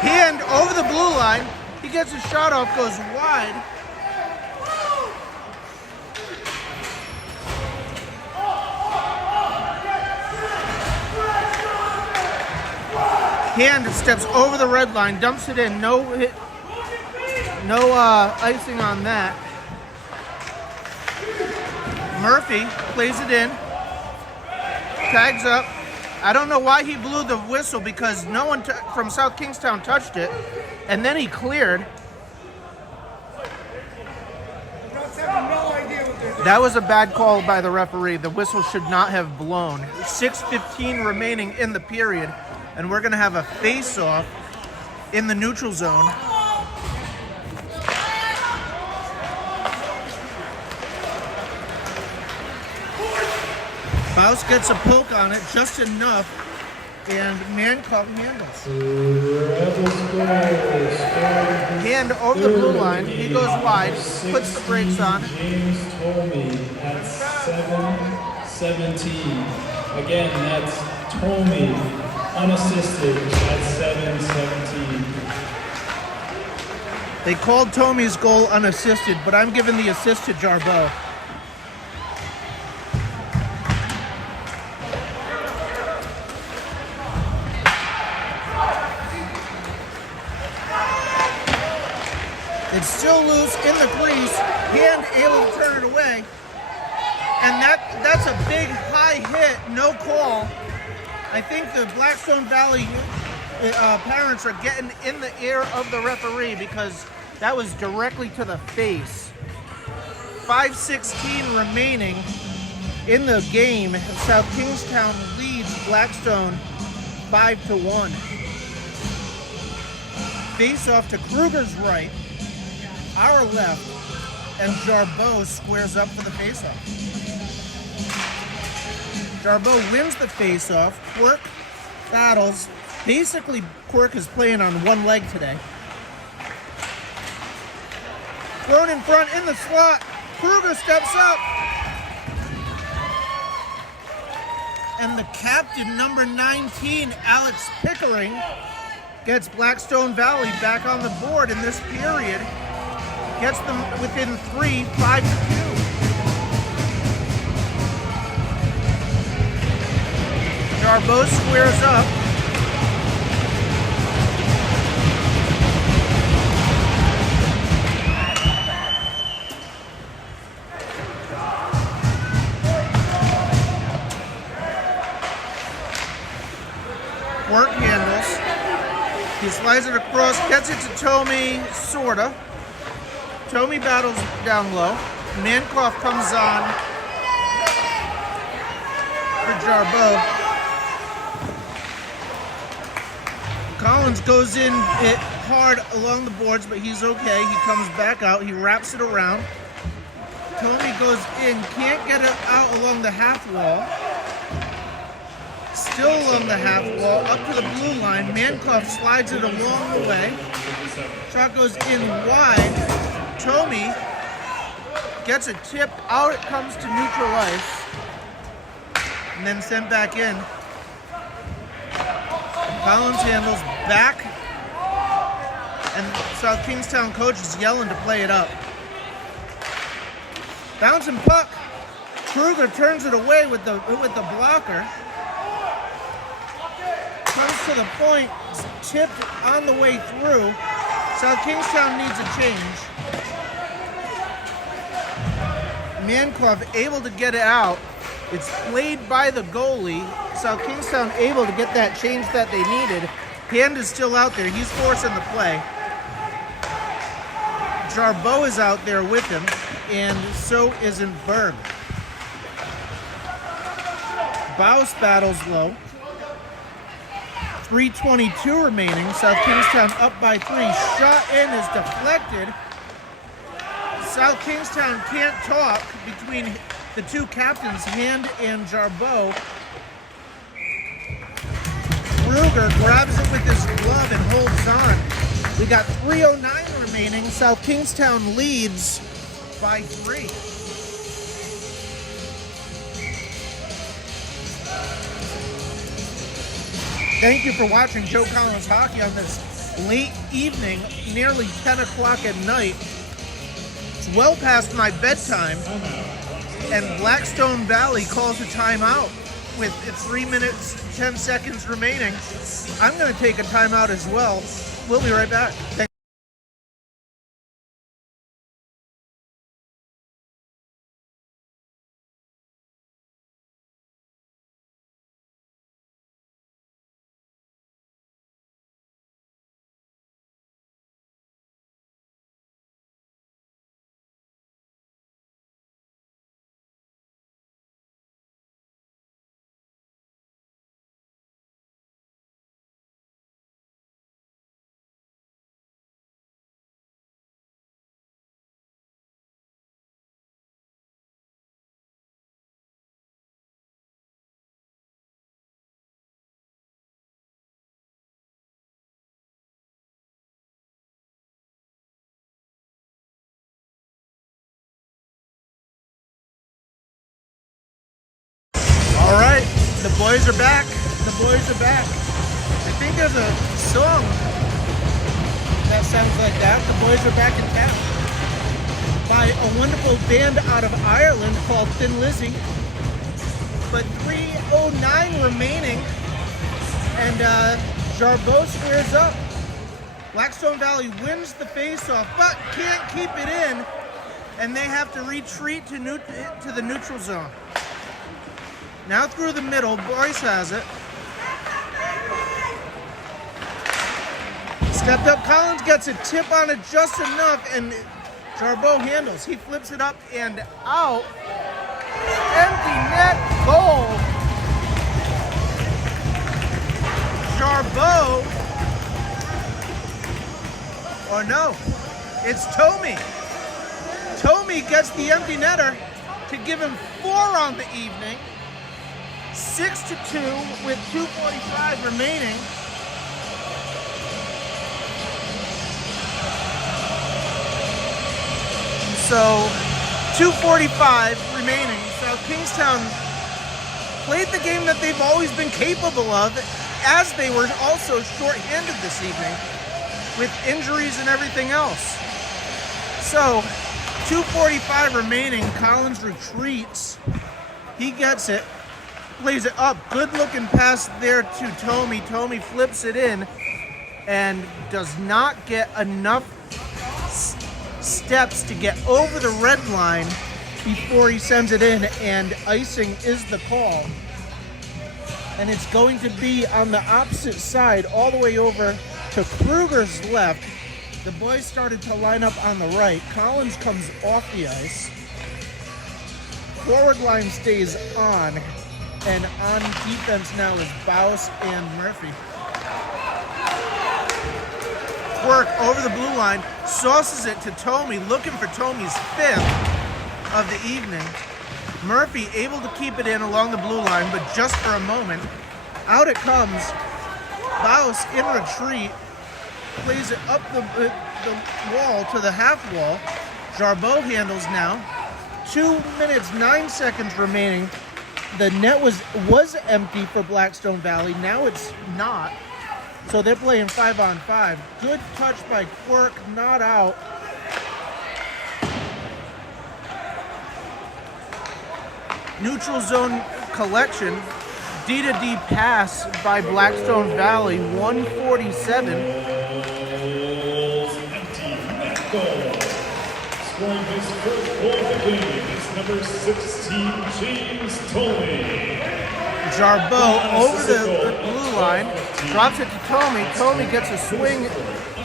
Hand over the blue line. He gets his shot off, goes wide. Hand steps over the red line, dumps it in. No hit, no icing on that. Murphy plays it in, tags up. I don't know why he blew the whistle, because no one from South Kingstown touched it, and then he cleared. That was a bad call by the referee. The whistle should not have blown. 6:15 remaining in the period, and we're going to have a face-off in the neutral zone. Baus gets a poke on it, just enough, and Mancock handles. Hand over the blue line, he goes wide, puts the brakes on. James Tomey at 7:17. Again, that's Tomey, unassisted at 7:17. They called Tomey's goal unassisted, but I'm giving the assist to Jarbeau. It's still loose in the crease. Hand able to turn it away. And that's a big high hit, no call. I think the Blackstone Valley parents are getting in the ear of the referee, because that was directly to the face. 5:16 remaining in the game. South Kingstown leads Blackstone 5-1. Face off to Kruger's right, our left, and Jarbeau squares up for the face-off. Jarbeau wins the face-off. Quirk battles. Basically, Quirk is playing on one leg today. Thrown in front in the slot. Kruger steps up. And the captain, number 19, Alex Pickering, gets Blackstone Valley back on the board in this period. Gets them within 3, 5-2. Jarbeau squares up. Work handles. He slides it across, gets it to Tommy, sorta. Tommy battles down low. Mankoff comes on for Jarbeau. Collins goes in it hard along the boards, but he's okay. He comes back out. He wraps it around. Tommy goes in, can't get it out along the half wall. Still along the half wall, up to the blue line. Mankoff slides it along the way. Shot goes in wide. Tommy gets a tip. Out it comes to neutral ice. And then sent back in. Collins handles back. And South Kingstown coach is yelling to play it up. Bouncing puck. Kruger turns it away with the blocker. Comes to the point, tipped on the way through. South Kingstown needs a change. Mankoff able to get it out. It's played by the goalie. South Kingstown able to get that change that they needed. Hand is still out there. He's forcing the play. Jarbeau is out there with him, and so isn't Berg. Baus battles low. 3:22 remaining. South Kingstown up by 3. Shot in is deflected. South Kingstown can't talk between the two captains, Hand and Jarbeau. Kruger grabs it with his glove and holds on. We got 3:09 remaining. South Kingstown leads by 3. Thank you for watching Joe Collins Hockey on this late evening, nearly 10 o'clock at night. It's well past my bedtime, and Blackstone Valley calls a timeout with 3 minutes, 10 seconds remaining. I'm going to take a timeout as well. We'll be right back. All right, the boys are back. The boys are back. I think there's a song that sounds like that. The boys are back in town. By a wonderful band out of Ireland called Thin Lizzy. But 3:09 remaining, and Jarbeau squares up. Blackstone Valley wins the faceoff, but can't keep it in, and they have to retreat to the neutral zone. Now through the middle, Boyce has it. Stepped up, Collins gets a tip on it just enough, and Jarbeau handles. He flips it up and out. Empty net goal. Jarbeau. Or no, it's Tommy. Tommy gets the empty netter to give him 4 on the evening. 6-2 with 2:45 remaining. So 2:45 remaining. South Kingstown played the game that they've always been capable of, as they were also short-handed this evening with injuries and everything else. So, 2:45 remaining. Collins retreats. He gets it. Plays it up. Good looking pass there to Tomey. Tomey flips it in and does not get enough steps to get over the red line before he sends it in, and icing is the call. And it's going to be on the opposite side, all the way over to Kruger's left. The boys started to line up on the right. Collins comes off the ice. Forward line stays on, and on defense now is Baus and Murphy. Work over the blue line, sauces it to Tomey, looking for Tomey's 5th of the evening. Murphy able to keep it in along the blue line, but just for a moment. Out it comes. Baus in retreat, plays it up the wall to the half wall. Jarbeau handles now. 2 minutes, 9 seconds remaining. The net was empty for Blackstone Valley. Now it's not. So they're playing 5-on-5. Good touch by Quirk, not out. Neutral zone collection. D-to-D pass by Blackstone Valley. 147. Scoring his first goal of the game is number 16, James Tomey. Jarbeau over the blue line, drops it to Tomey. Tomey gets a swing,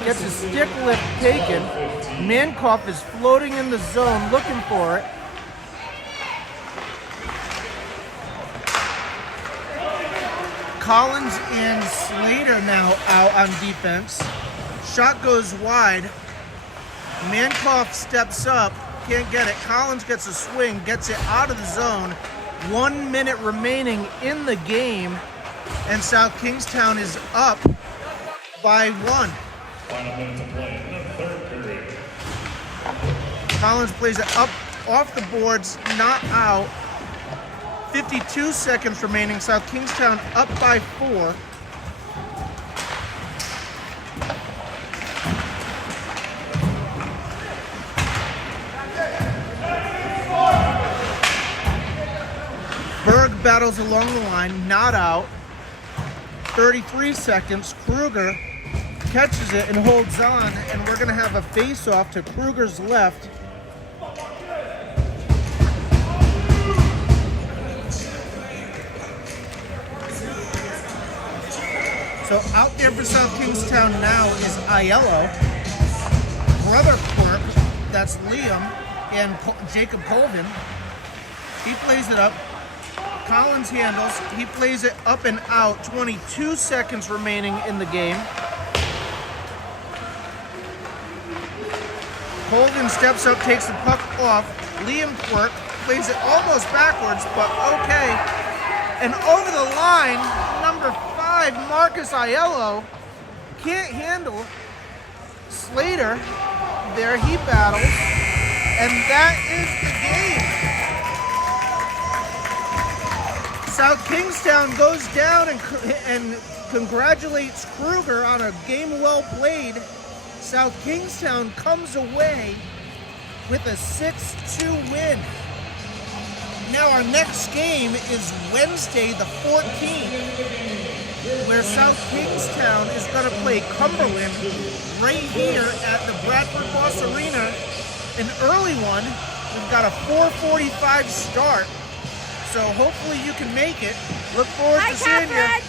gets a stick lift taken. Mankoff is floating in the zone looking for it. Collins and Slater now out on defense. Shot goes wide. Mankoff steps up, can't get it. Collins gets a swing, gets it out of the zone. 1 minute remaining in the game, and South Kingstown is up by 1. Final minute to play in the third period. Collins plays it up off the boards, not out. 52 seconds remaining. South Kingstown up by 4. Berg battles along the line, not out. 33 seconds. Kruger catches it and holds on, and we're going to have a face-off to Kruger's left. So out there for South Kingstown now is Aiello, brother Quirk, that's Liam, and Jacob Colvin. He plays it up. Collins handles. He plays it up and out. 22 seconds remaining in the game. Colvin steps up, takes the puck off. Liam Quirk plays it almost backwards, but okay. And over the line, number 5, Marcus Aiello, can't handle Slater. There he battles, and that is the game. South Kingstown goes down and congratulates Kruger on a game well played. South Kingstown comes away with a 6-2 win. Now our next game is Wednesday the 14th, where South Kingstown is going to play Cumberland right here at the Bradford Boss Arena. An early one. We've got a 4:45 start, so hopefully you can make it. Look forward to seeing you.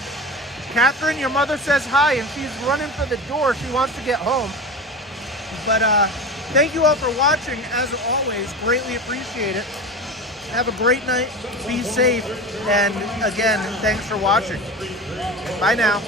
Catherine, your mother says hi, and she's running for the door. She wants to get home. But thank you all for watching. As always, greatly appreciate it. Have a great night. Be safe. And again, thanks for watching. Bye now.